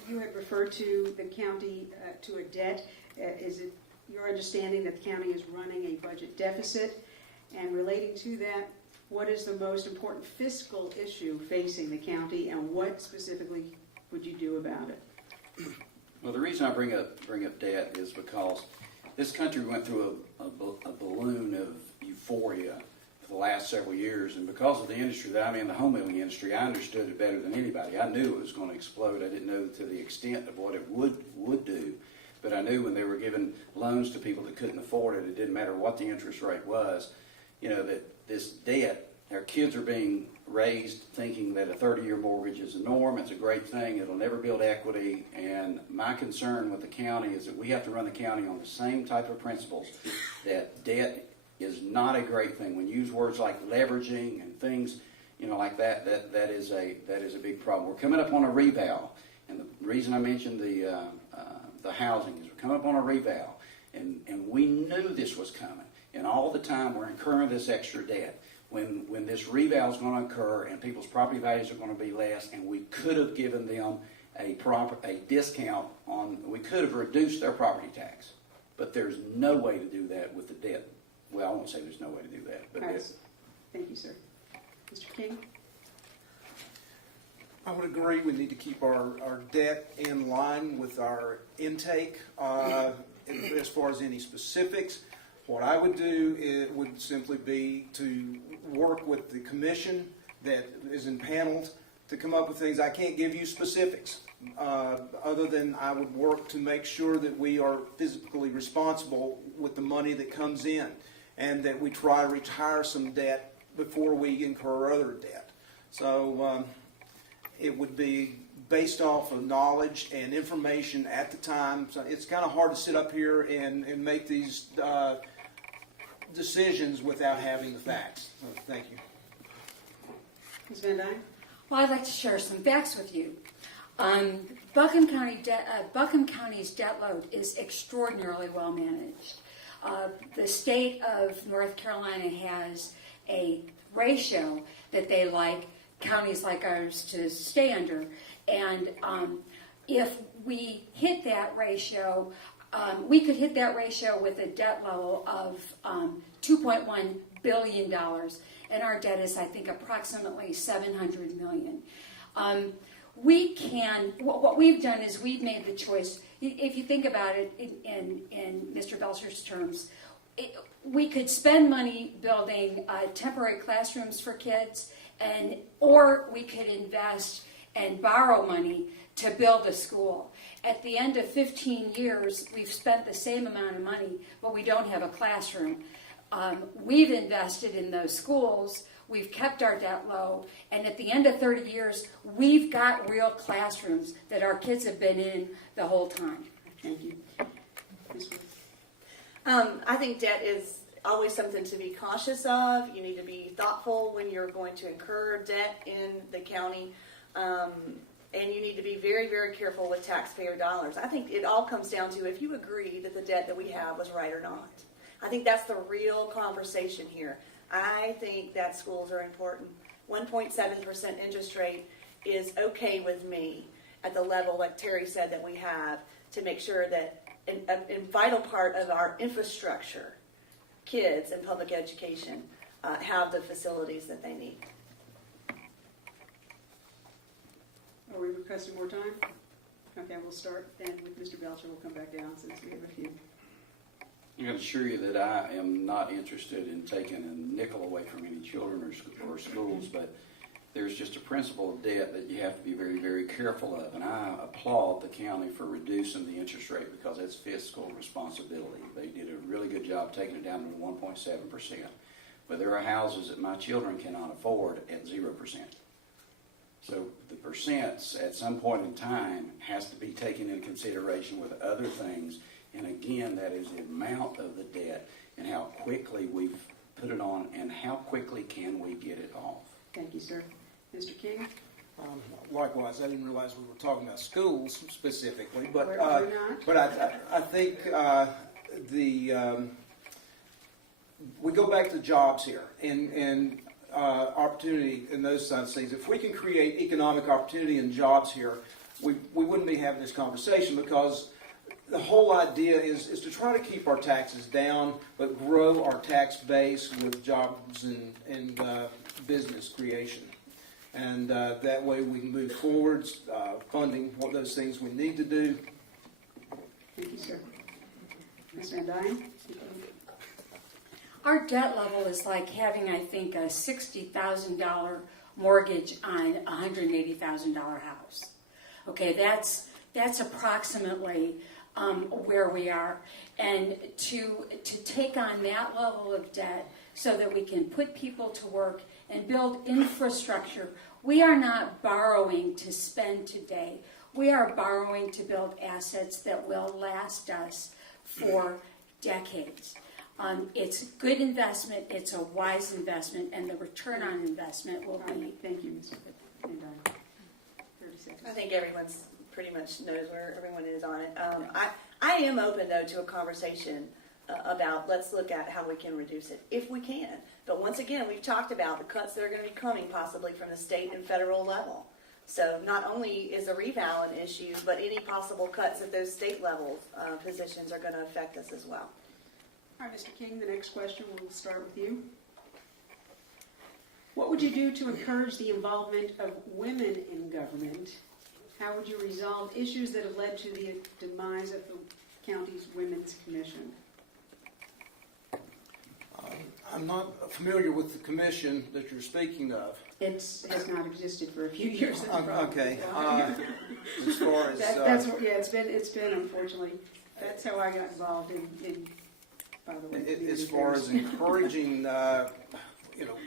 You had referred to the county to a debt. Is it your understanding that the county is running a budget deficit? And relating to that, what is the most important fiscal issue facing the county, and what specifically would you do about it? Well, the reason I bring up debt is because this country went through a balloon of euphoria for the last several years, and because of the industry that I'm in, the home building industry, I understood it better than anybody. I knew it was going to explode. I didn't know to the extent of what it would do, but I knew when they were giving loans to people that couldn't afford it, it didn't matter what the interest rate was, that this debt, our kids are being raised thinking that a 30-year mortgage is a norm. It's a great thing. It'll never build equity. And my concern with the county is that we have to run the county on the same type of principles, that debt is not a great thing. When you use words like leveraging and things, like that is a big problem. We're coming up on a reval, and the reason I mentioned the housing is we're coming up on a reval, and we knew this was coming, and all the time we're incurring this extra debt. When this reval is going to occur and people's property values are going to be less, and we could have given them a discount on, we could have reduced their property tax, but there's no way to do that with the debt. Well, I won't say there's no way to do that, but Right. Thank you, sir. Mr. King? I would agree we need to keep our debt in line with our intake. As far as any specifics, what I would do would simply be to work with the commission that is impaneled to come up with things. I can't give you specifics, other than I would work to make sure that we are physically responsible with the money that comes in, and that we try to retire some debt before we incur other debt. So it would be based off of knowledge and information at the time. So it's kind of hard to sit up here and make these decisions without having the facts. So, thank you. Ms. Van Dyne? Well, I'd like to share some facts with you. Buncombe County's debt load is extraordinarily well managed. The state of North Carolina has a ratio that they like counties like ours to stay under. And if we hit that ratio, we could hit that ratio with a debt level of $2.1 billion. And our debt is, I think, approximately $700 million. What we've done is we've made the choice. If you think about it in Mr. Belcher's terms, we could spend money building temporary classrooms for kids, or we could invest and borrow money to build a school. At the end of 15 years, we've spent the same amount of money, but we don't have a classroom. We've invested in those schools. We've kept our debt low, and at the end of 30 years, we've got real classrooms that our kids have been in the whole time. Thank you. Ms. Wood? I think debt is always something to be cautious of. You need to be thoughtful when you're going to incur debt in the county. And you need to be very, very careful with taxpayer dollars. I think it all comes down to if you agree that the debt that we have was right or not. I think that's the real conversation here. I think that schools are important. 1.7% interest rate is okay with me at the level, like Terry said, that we have to make sure that a vital part of our infrastructure, kids and public education, have the facilities that they need. Are we requesting more time? Okay, we'll start then with Mr. Belcher. We'll come back down since we have a few. I'm going to assure you that I am not interested in taking a nickel away from any children or schools, but there's just a principle of debt that you have to be very, very careful of. And I applaud the county for reducing the interest rate because it's fiscal responsibility. They did a really good job taking it down to 1.7%. But there are houses that my children cannot afford at 0%. So the percents at some point in time has to be taken into consideration with other things. And again, that is the amount of the debt and how quickly we've put it on and how quickly can we get it off. Thank you, sir. Mr. King? Likewise, I didn't realize we were talking about schools specifically, but We're not. but I think we go back to jobs here and opportunity and those kinds of things. If we can create economic opportunity and jobs here, we wouldn't be having this conversation because the whole idea is to try to keep our taxes down, but grow our tax base with jobs and business creation. And that way we can move forwards, funding what those things we need to do. Thank you, sir. Ms. Van Dyne? Our debt level is like having, I think, a $60,000 mortgage on a $180,000 house. Okay, that's approximately where we are. And to take on that level of debt so that we can put people to work and build infrastructure, we are not borrowing to spend today. We are borrowing to build assets that will last us for decades. It's good investment, it's a wise investment, and the return on investment will be. Thank you, Mr. Van Dyne. 30 seconds. I think everyone's pretty much knows where everyone is on it. I am open, though, to a conversation about let's look at how we can reduce it, if we can. But once again, we've talked about the cuts that are going to be coming possibly from the state and federal level. So not only is the reval an issue, but any possible cuts at those state level positions are going to affect us as well. All right, Mr. King, the next question, we'll start with you. What would you do to encourage the involvement of women in government? How would you resolve issues that have led to the demise of the county's Women's Commission? I'm not familiar with the commission that you're speaking of. It has not existed for a few years. That's probably Okay. why. As far as It's been unfortunately. That's how I got involved in by the way. as far as encouraging,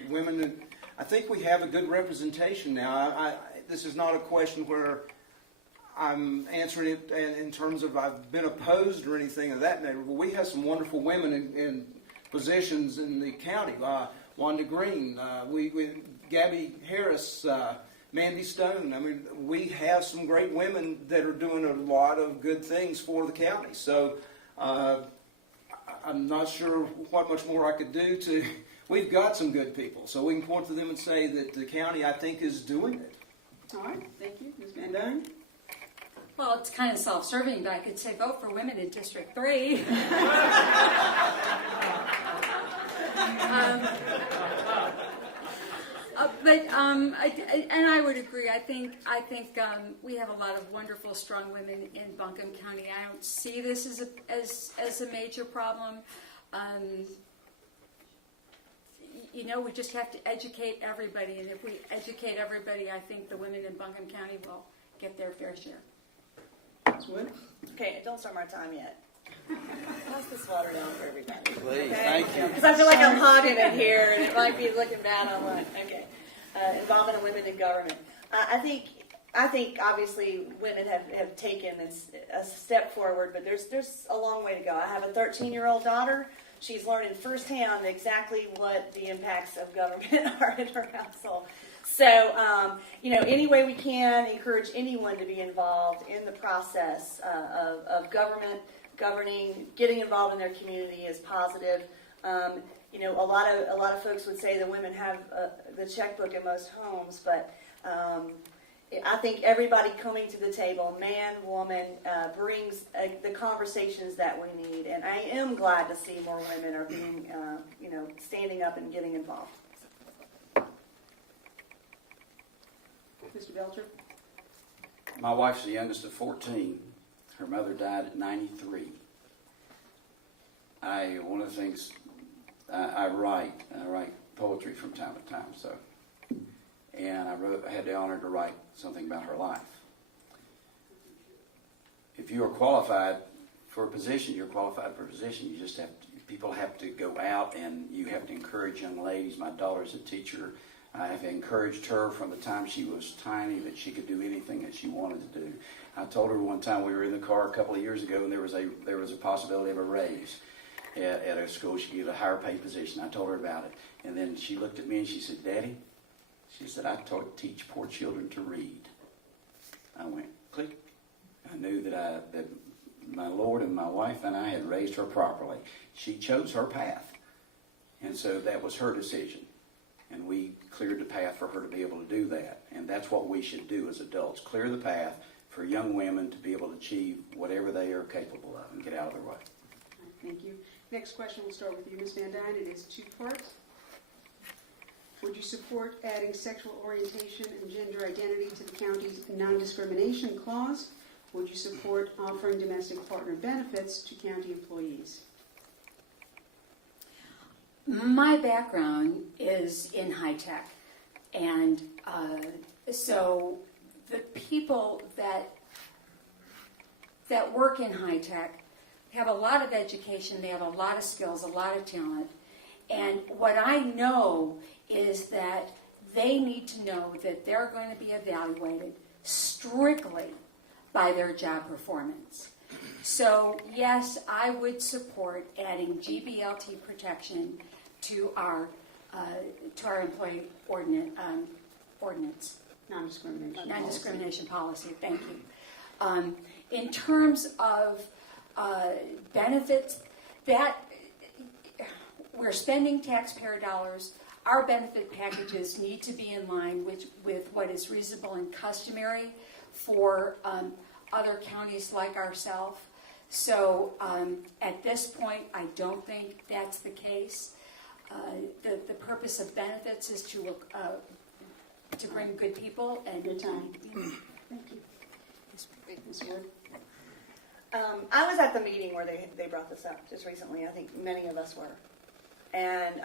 women, I think we have a good representation now. This is not a question where I'm answering it in terms of I've been opposed or anything of that nature. But we have some wonderful women in positions in the county. Wanda Green, Gabby Harris, Mandy Stone. I mean, we have some great women that are doing a lot of good things for the county. So I'm not sure what much more I could do to we've got some good people, so we can point to them and say that the county, I think, is doing it. All right, thank you. Ms. Van Dyne? Well, it's kind of self-serving, but I could say vote for women in District 3. I would agree. I think we have a lot of wonderful, strong women in Buncombe County. I don't see this as a major problem. We just have to educate everybody, and if we educate everybody, I think the women in Buncombe County will get their fair share. Ms. Wood? Okay, don't start my time yet. Pass this water down for everybody. Please, thank you. Because I feel like I'm hogging it here, and it might be looking bad online. Okay. Involvement of women in government. I think obviously women have taken a step forward, but there's a long way to go. I have a 13-year-old daughter. She's learning firsthand exactly what the impacts of government are in her household. So, any way we can encourage anyone to be involved in the process of government, governing, getting involved in their community is positive. A lot of folks would say that women have the checkbook in most homes, but I think everybody coming to the table, man, woman, brings the conversations that we need, and I am glad to see more women are being, standing up and getting involved. Mr. Belcher? My wife's the youngest of 14. Her mother died at 93. One of the things I write poetry from time to time, and I had the honor to write something about her life. If you are qualified for a position, you're qualified for a position. People have to go out, and you have to encourage young ladies. My daughter's a teacher. I have encouraged her from the time she was tiny that she could do anything that she wanted to do. I told her one time, we were in the car a couple of years ago, and there was a possibility of a raise at a school. She could get a higher paid position. I told her about it, and then she looked at me and she said, "Daddy," she said, "I teach poor children to read." I went click. I knew that my Lord and my wife and I had raised her properly. She chose her path, and so that was her decision. And we cleared the path for her to be able to do that. And that's what we should do as adults, clear the path for young women to be able to achieve whatever they are capable of and get out of their way. Thank you. Next question will start with you, Ms. Van Dyne. It is two parts. Would you support adding sexual orientation and gender identity to the county's non-discrimination clause? Would you support offering domestic partner benefits to county employees? My background is in high tech, and so the people that work in high tech have a lot of education, they have a lot of skills, a lot of talent, and what I know is that they need to know that they're going to be evaluated strictly by their job performance. So yes, I would support adding GBLT protection to our employee ordinance. Non-discrimination policy. Thank you. In terms of benefits, that we're spending taxpayer dollars. Our benefit packages need to be in line with what is reasonable and customary for other counties like ourselves. So at this point, I don't think that's the case. The purpose of benefits is to bring good people and Good time. Thank you. Ms. Wood? I was at the meeting where they brought this up just recently. I think many of us were. And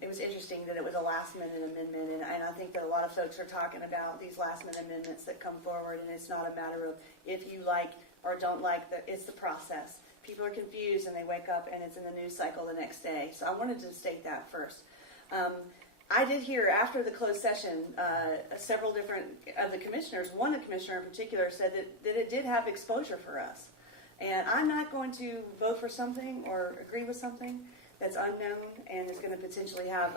it was interesting that it was a last-minute amendment, and I think that a lot of folks are talking about these last-minute amendments that come forward, and it's not a matter of if you like or don't like, it's the process. People are confused, and they wake up, and it's in the news cycle the next day. So I wanted to state that first. I did hear after the closed session, several different of the commissioners, one commissioner in particular, said that it did have exposure for us. And I'm not going to vote for something or agree with something that's unknown and is going to potentially have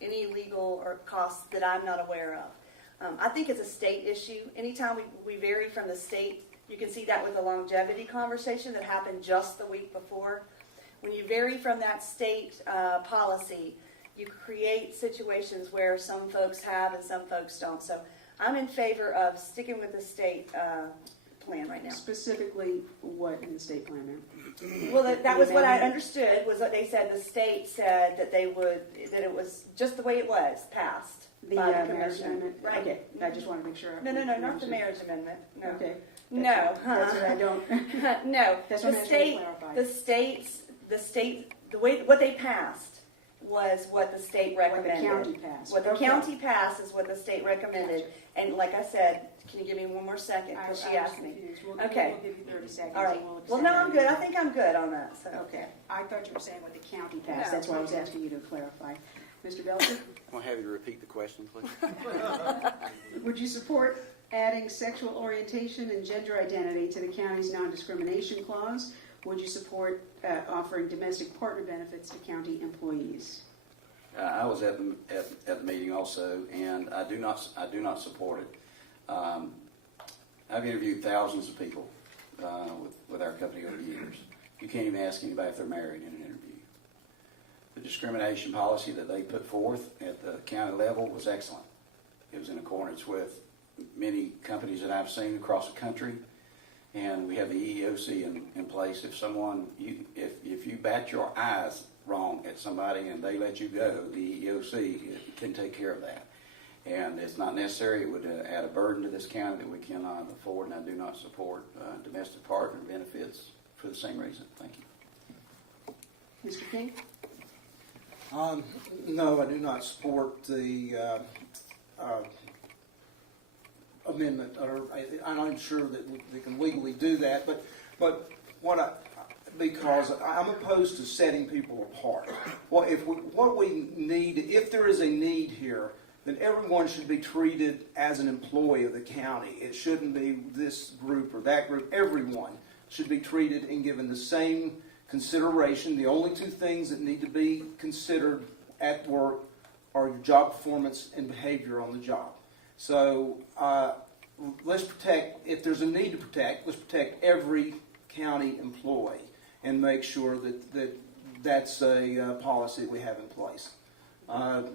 any legal or costs that I'm not aware of. I think it's a state issue. Anytime we vary from the state, you can see that with the longevity conversation that happened just the week before. When you vary from that state policy, you create situations where some folks have and some folks don't. So I'm in favor of sticking with the state plan right now. Specifically, what in the state plan, ma'am? Well, that was what I understood, was what they said. The state said that they would, that it was just the way it was, passed The by the marriage commission. amendment? Right. Okay, I just want to make sure. No, not the marriage amendment, no. Okay. No. That's what I don't. No, That's what the I'm asking you to state, clarify. what they passed was what the state What the recommended. county passed. What the Okay. county passed is what the state recommended. And like I said, can you give me one more second, because she I was asked me. confused. Okay. We'll give you 30 seconds. All right, and we'll well, accept no, I'm that. good, I think I'm good on that, so. Okay, I thought you were saying what the county passed, No. that's why I was asking you to clarify. Mr. Belcher, I'll have you repeat the question, please. would you support adding sexual orientation and gender identity to the county's non-discrimination clause? Would you support offering domestic partner benefits to county employees? I was at the meeting also, and I do not support it. I've interviewed thousands of people with our company over the years. You can't even ask anybody if they're married in an interview. The discrimination policy that they put forth at the county level was excellent. It was in accordance with many companies that I've seen across the country, and we have the EEOC in place. If if you bat your eyes wrong at somebody and they let you go, the EEOC can take care of that. And it's not necessary. It would add a burden to this county that we cannot afford, and I do not support domestic partner benefits for the same reason. Thank you. Mr. King? No, I do not support the amendment, or I'm not sure that we can legally do that, but because I'm opposed to setting people apart. Well, if there is a need here, then everyone should be treated as an employee of the county. It shouldn't be this group or that group. Everyone should be treated and given the same consideration. The only two things that need to be considered at work are your job performance and behavior on the job. So let's protect, if there's a need to protect, let's protect every county employee and make sure that that's a policy we have in place.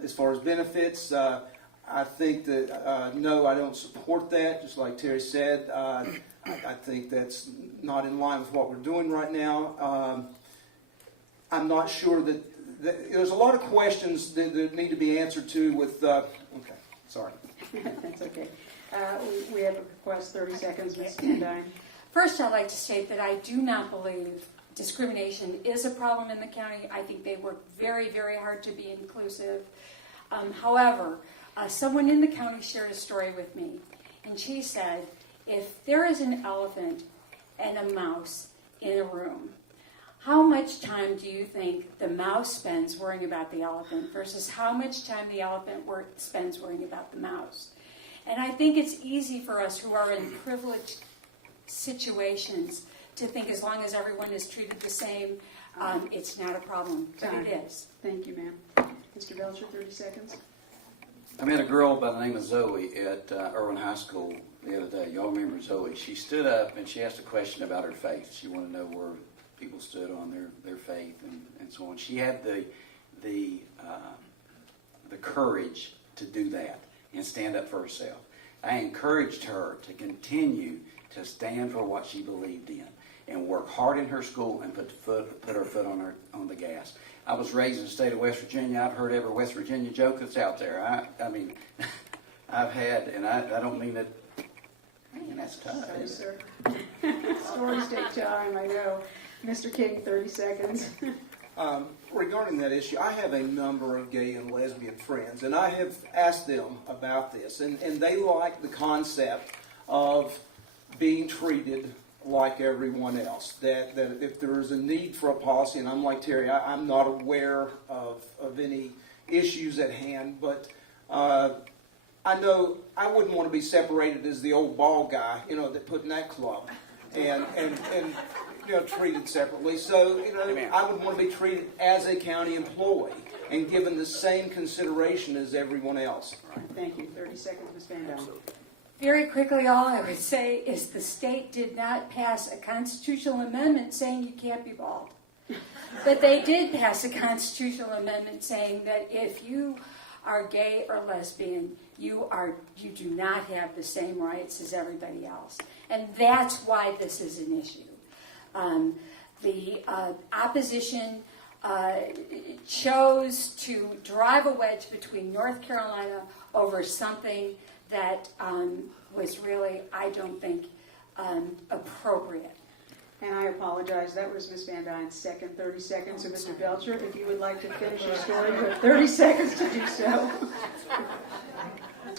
As far as benefits, I think that, no, I don't support that. Just like Terry said, I think that's not in line with what we're doing right now. I'm not sure that there's a lot of questions that need to be answered to with, okay, sorry. That's okay. We have a request, 30 seconds, Ms. Standine. First, I'd like to state that I do not believe discrimination is a problem in the county. I think they work very, very hard to be inclusive. However, someone in the county shared a story with me, and she said, if there is an elephant and a mouse in a room, how much time do you think the mouse spends worrying about the elephant versus how much time the elephant spends worrying about the mouse? And I think it's easy for us who are in privileged situations to think as long as everyone is treated the same, it's not a problem, but it is. Thank you, ma'am. Mr. Belcher, 30 seconds. I met a girl by the name of Zoe at Irwin High School the other day. Y'all remember Zoe? She stood up and she asked a question about her faith. She wanted to know where people stood on their faith and so on. She had the courage to do that and stand up for herself. I encouraged her to continue to stand for what she believed in and work hard in her school and put her foot on the gas. I was raised in the state of West Virginia. I've heard every West Virginia joke that's out there. I mean, I've had, and I don't mean that. Man, that's tough. Sorry, Isn't it? sir. Stories take time, I know. Mr. King, 30 seconds. Regarding that issue, I have a number of gay and lesbian friends, and I have asked them about this, and they like the concept of being treated like everyone else. That if there is a need for a policy, and I'm like Terry, I'm not aware of any issues at hand, but I know I wouldn't want to be separated as the old bald guy, that put in that club, and treated separately. So, I would want to be treated as a county employee and given the same consideration as everyone else. Thank you. 30 seconds, Ms. Van Dalen. Very quickly, all I would say is the state did not pass a constitutional amendment saying you can't be bald. But they did pass a constitutional amendment saying that if you are gay or lesbian, you do not have the same rights as everybody else. And that's why this is an issue. The opposition chose to drive a wedge between North Carolina over something that was really, I don't think, appropriate. And I apologize, that was Ms. Van Dyne's second 30 seconds. So Mr. Belcher, if you would like to finish your story, you have 30 seconds to do so.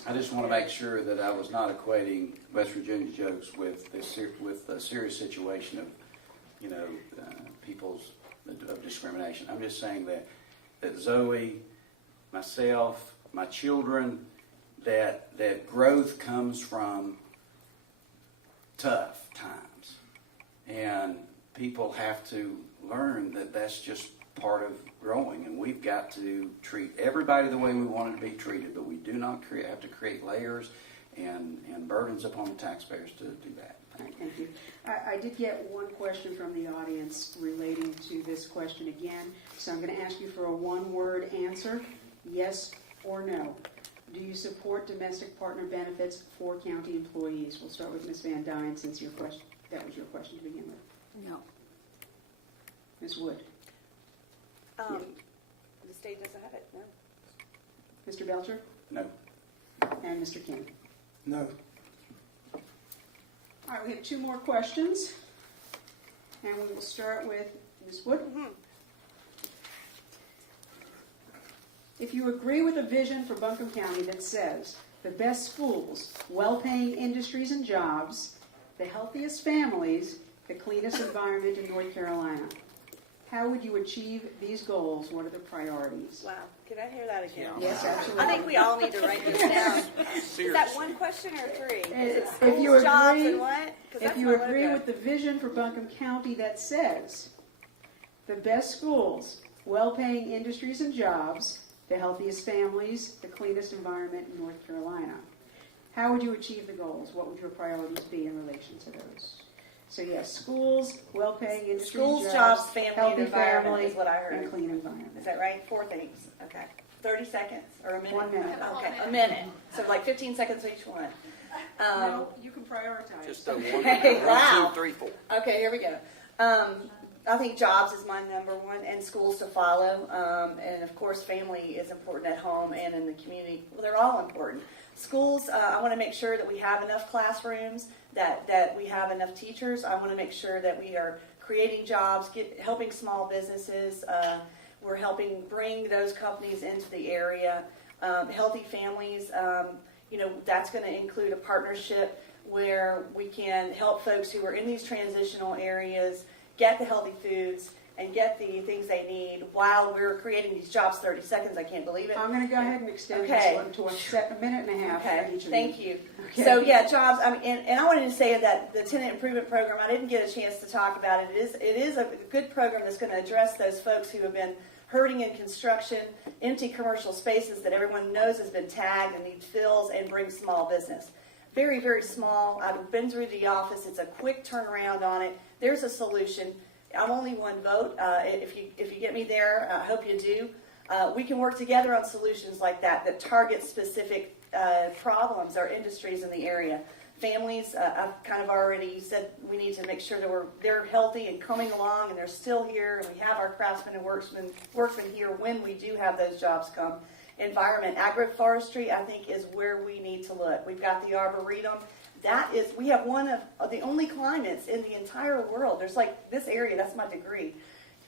I just want to make sure that I was not equating West Virginia jokes with the serious situation of, people's of discrimination. I'm just saying that Zoe, myself, my children, that growth comes from tough times. And people have to learn that that's just part of growing, and we've got to treat everybody the way we want to be treated, but we do not have to create layers and burdens upon the taxpayers to do that. Thank you. I did get one question from the audience relating to this question again, so I'm going to ask you for a one-word answer, yes or no. Do you support domestic partner benefits for county employees? We'll start with Ms. Van Dyne, since that was your question to begin with. No. Ms. Wood. The state doesn't have it, no. Mr. Belcher? No. And Mr. King? No. All right, we have two more questions, and we will start with Ms. Wood. If you agree with a vision for Buncombe County that says the best schools, well-paying industries and jobs, the healthiest families, the cleanest environment in North Carolina, how would you achieve these goals? What are the priorities? Wow, can I hear that again? Yes, absolutely. I think we all need to write this down. Is that one question or three? Is it If you schools, jobs, agree- and what? 'Cause If that's you my agree logo. with the vision for Buncombe County that says the best schools, well-paying industries and jobs, the healthiest families, the cleanest environment in North Carolina, how would you achieve the goals? What would your priorities be in relation to those? So yes, schools, well-paying industries, Schools, jobs, family, and healthy environment family, is what I and heard. clean environment. Is that right? 4 things. Okay. 30 seconds or a minute? 1 minute. Okay, a minute. So like 15 seconds each one. No, you can prioritize. Just one, Hey, wow. 1, 2, 3, 4. Okay, here we go. I think jobs is my number one, and schools to follow. And of course, family is important at home and in the community. Well, they're all important. Schools, I want to make sure that we have enough classrooms, that we have enough teachers. I want to make sure that we are creating jobs, helping small businesses. We're helping bring those companies into the area. Healthy families, that's going to include a partnership where we can help folks who are in these transitional areas get the healthy foods and get the things they need while we're creating these jobs. 30 seconds, I can't believe it. I'm going to go ahead and extend Okay. this one to a minute and a half Okay, for each of thank you. you. Okay. So yeah, jobs. I mean, and I wanted to say that the tenant improvement program, I didn't get a chance to talk about it. It is a good program that's going to address those folks who have been hurting in construction, empty commercial spaces that everyone knows has been tagged and needs fills, and bring small business. Very, very small. I've been through the office. It's a quick turnaround on it. There's a solution. I'm only one vote. If you get me there, I hope you do. We can work together on solutions like that target specific problems or industries in the area. Families, I've kind of already said we need to make sure that they're healthy and coming along, and they're still here, and we have our craftsmen and workmen here when we do have those jobs come. Environment, agroforestry, I think, is where we need to look. We've got the Arboretum. We have one of the only climates in the entire world. There's like this area, that's my degree,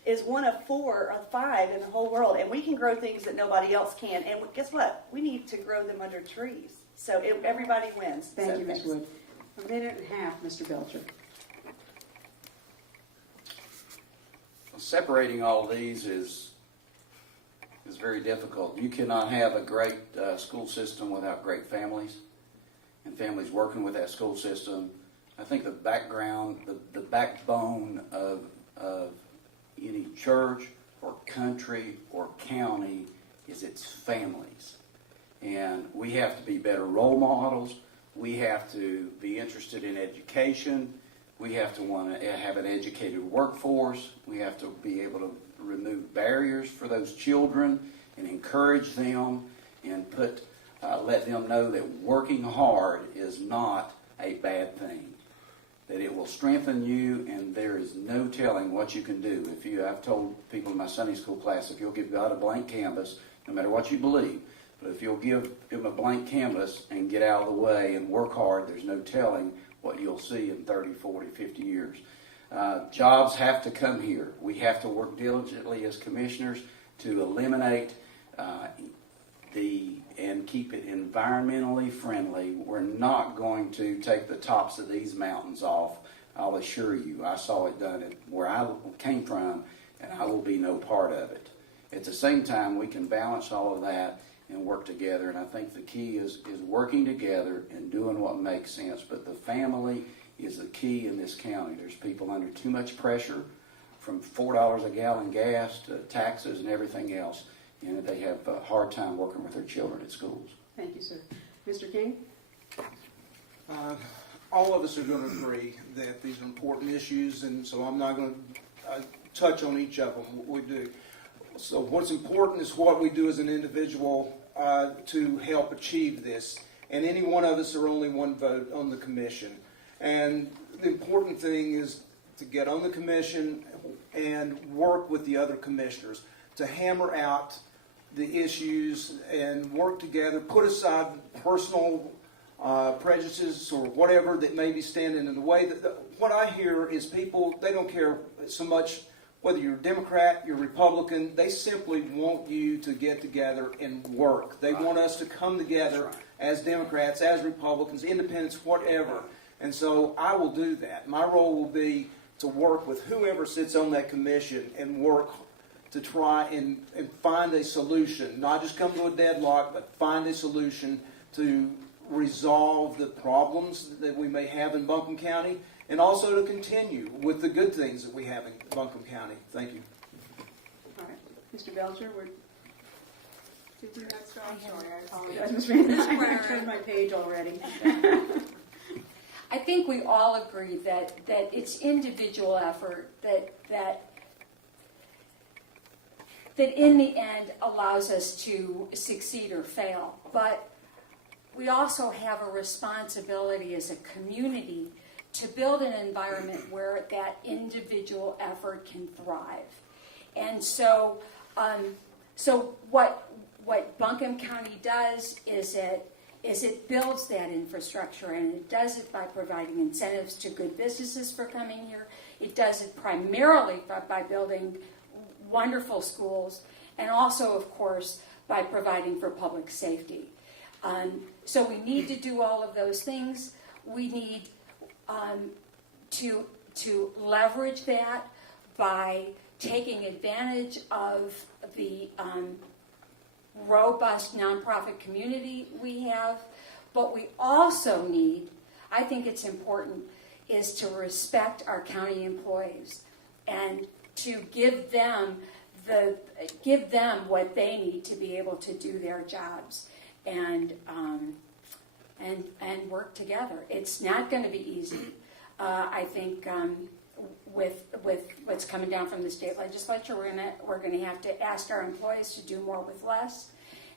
is one of 4 or 5 in the whole world. And we can grow things that nobody else can. And guess what? We need to grow them under trees. So everybody wins. Thank So you, Ms. thanks. Wood. A minute and a half, Mr. Belcher. Separating all of these is very difficult. You cannot have a great school system without great families and families working with that school system. I think the background, the backbone of any church or country or county is its families. And we have to be better role models. We have to be interested in education. We have to want to have an educated workforce. We have to be able to remove barriers for those children and encourage them and let them know that working hard is not a bad thing. That it will strengthen you, and there is no telling what you can do. I've told people in my Sunday school class, if you'll give God a blank canvas, no matter what you believe, but if you'll give him a blank canvas and get out of the way and work hard, there's no telling what you'll see in 30, 40, 50 years. Jobs have to come here. We have to work diligently as commissioners to eliminate and keep it environmentally friendly. We're not going to take the tops of these mountains off. I'll assure you. I saw it done where I came from, and I will be no part of it. At the same time, we can balance all of that and work together, and I think the key is working together and doing what makes sense. But the family is the key in this county. There's people under too much pressure, from $4 a gallon gas to taxes and everything else, and they have a hard time working with their children at schools. Thank you, sir. Mr. King? All of us are going to agree that these are important issues, and so I'm not going to touch on each of them. What we do. So what's important is what we do as an individual to help achieve this. And any one of us are only one vote on the commission. And the important thing is to get on the commission and work with the other commissioners to hammer out the issues and work together, put aside personal prejudices or whatever that may be standing in the way. What I hear is people, they don't care so much whether you're a Democrat, you're Republican, they simply want you to get together and work. They want us to come together as Democrats, as Republicans, independents, whatever. And so I will do that. My role will be to work with whoever sits on that commission and work to try and find a solution. Not just come to a deadlock, but find a solution to resolve the problems that we may have in Buncombe County, and also to continue with the good things that we have in Buncombe County. Thank you. All right. Mr. Belcher, did you not start? I'm sorry, I apologize, Ms. Randall. I turned my page already. I think we all agree that it's individual effort that in the end allows us to succeed or fail. But we also have a responsibility as a community to build an environment where that individual effort can thrive. And so what Buncombe County does is it builds that infrastructure, and it does it by providing incentives to good businesses for coming here. It does it primarily by building wonderful schools, and also, of course, by providing for public safety. So we need to do all of those things. We need to leverage that by taking advantage of the robust nonprofit community we have. But we also need, I think it's important, is to respect our county employees and to give them what they need to be able to do their jobs and work together. It's not going to be easy. I think with what's coming down from the state legislature, we're going to have to ask our employees to do more with less,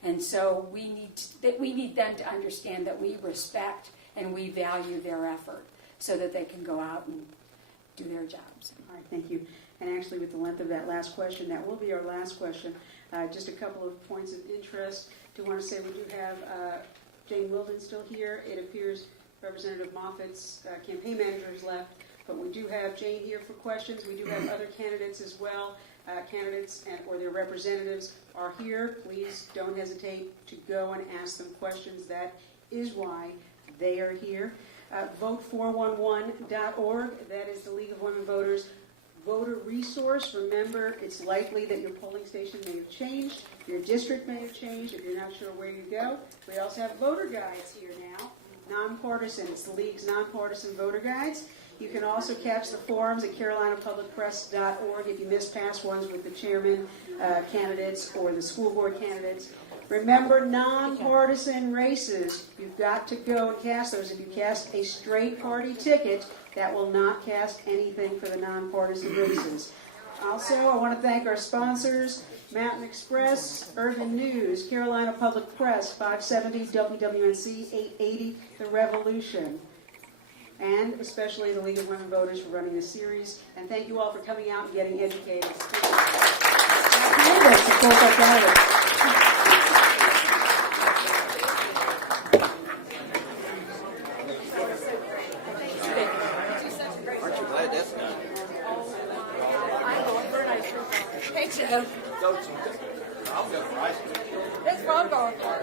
and so we need them to understand that we respect and we value their effort, so that they can go out and do their jobs. All right, thank you. And actually, with the length of that last question, that will be our last question. Just a couple of points of interest. Do want to say we do have Jane Wilden still here. It appears Representative Moffitt's campaign manager is left, but we do have Jane here for questions. We do have other candidates as well. Candidates or their representatives are here. Please don't hesitate to go and ask them questions. That is why they are here. Vote411.org. That is the League of Women Voters voter resource. Remember, it's likely that your polling station may have changed, your district may have changed if you're not sure where you go. We also have voter guides here now, nonpartisan. It's the League's nonpartisan voter guides. You can also catch the forums at carolinapublicpress.org if you miss past ones with the chairman candidates or the school board candidates. Remember, nonpartisan races, you've got to go and cast those. If you cast a straight party ticket, that will not cast anything for the nonpartisan races. Also, I want to thank our sponsors, Mountain Express, Urban News, Carolina Public Press, 570 WWNC, 880 The Revolution, and especially the League of Women Voters for running this series. And thank you all for coming out and getting educated. Our candidates, of course, our candidates. Aren't you glad that's done? Hey, Joe. Go to. I'll go for ice cream. That's what I'm going for.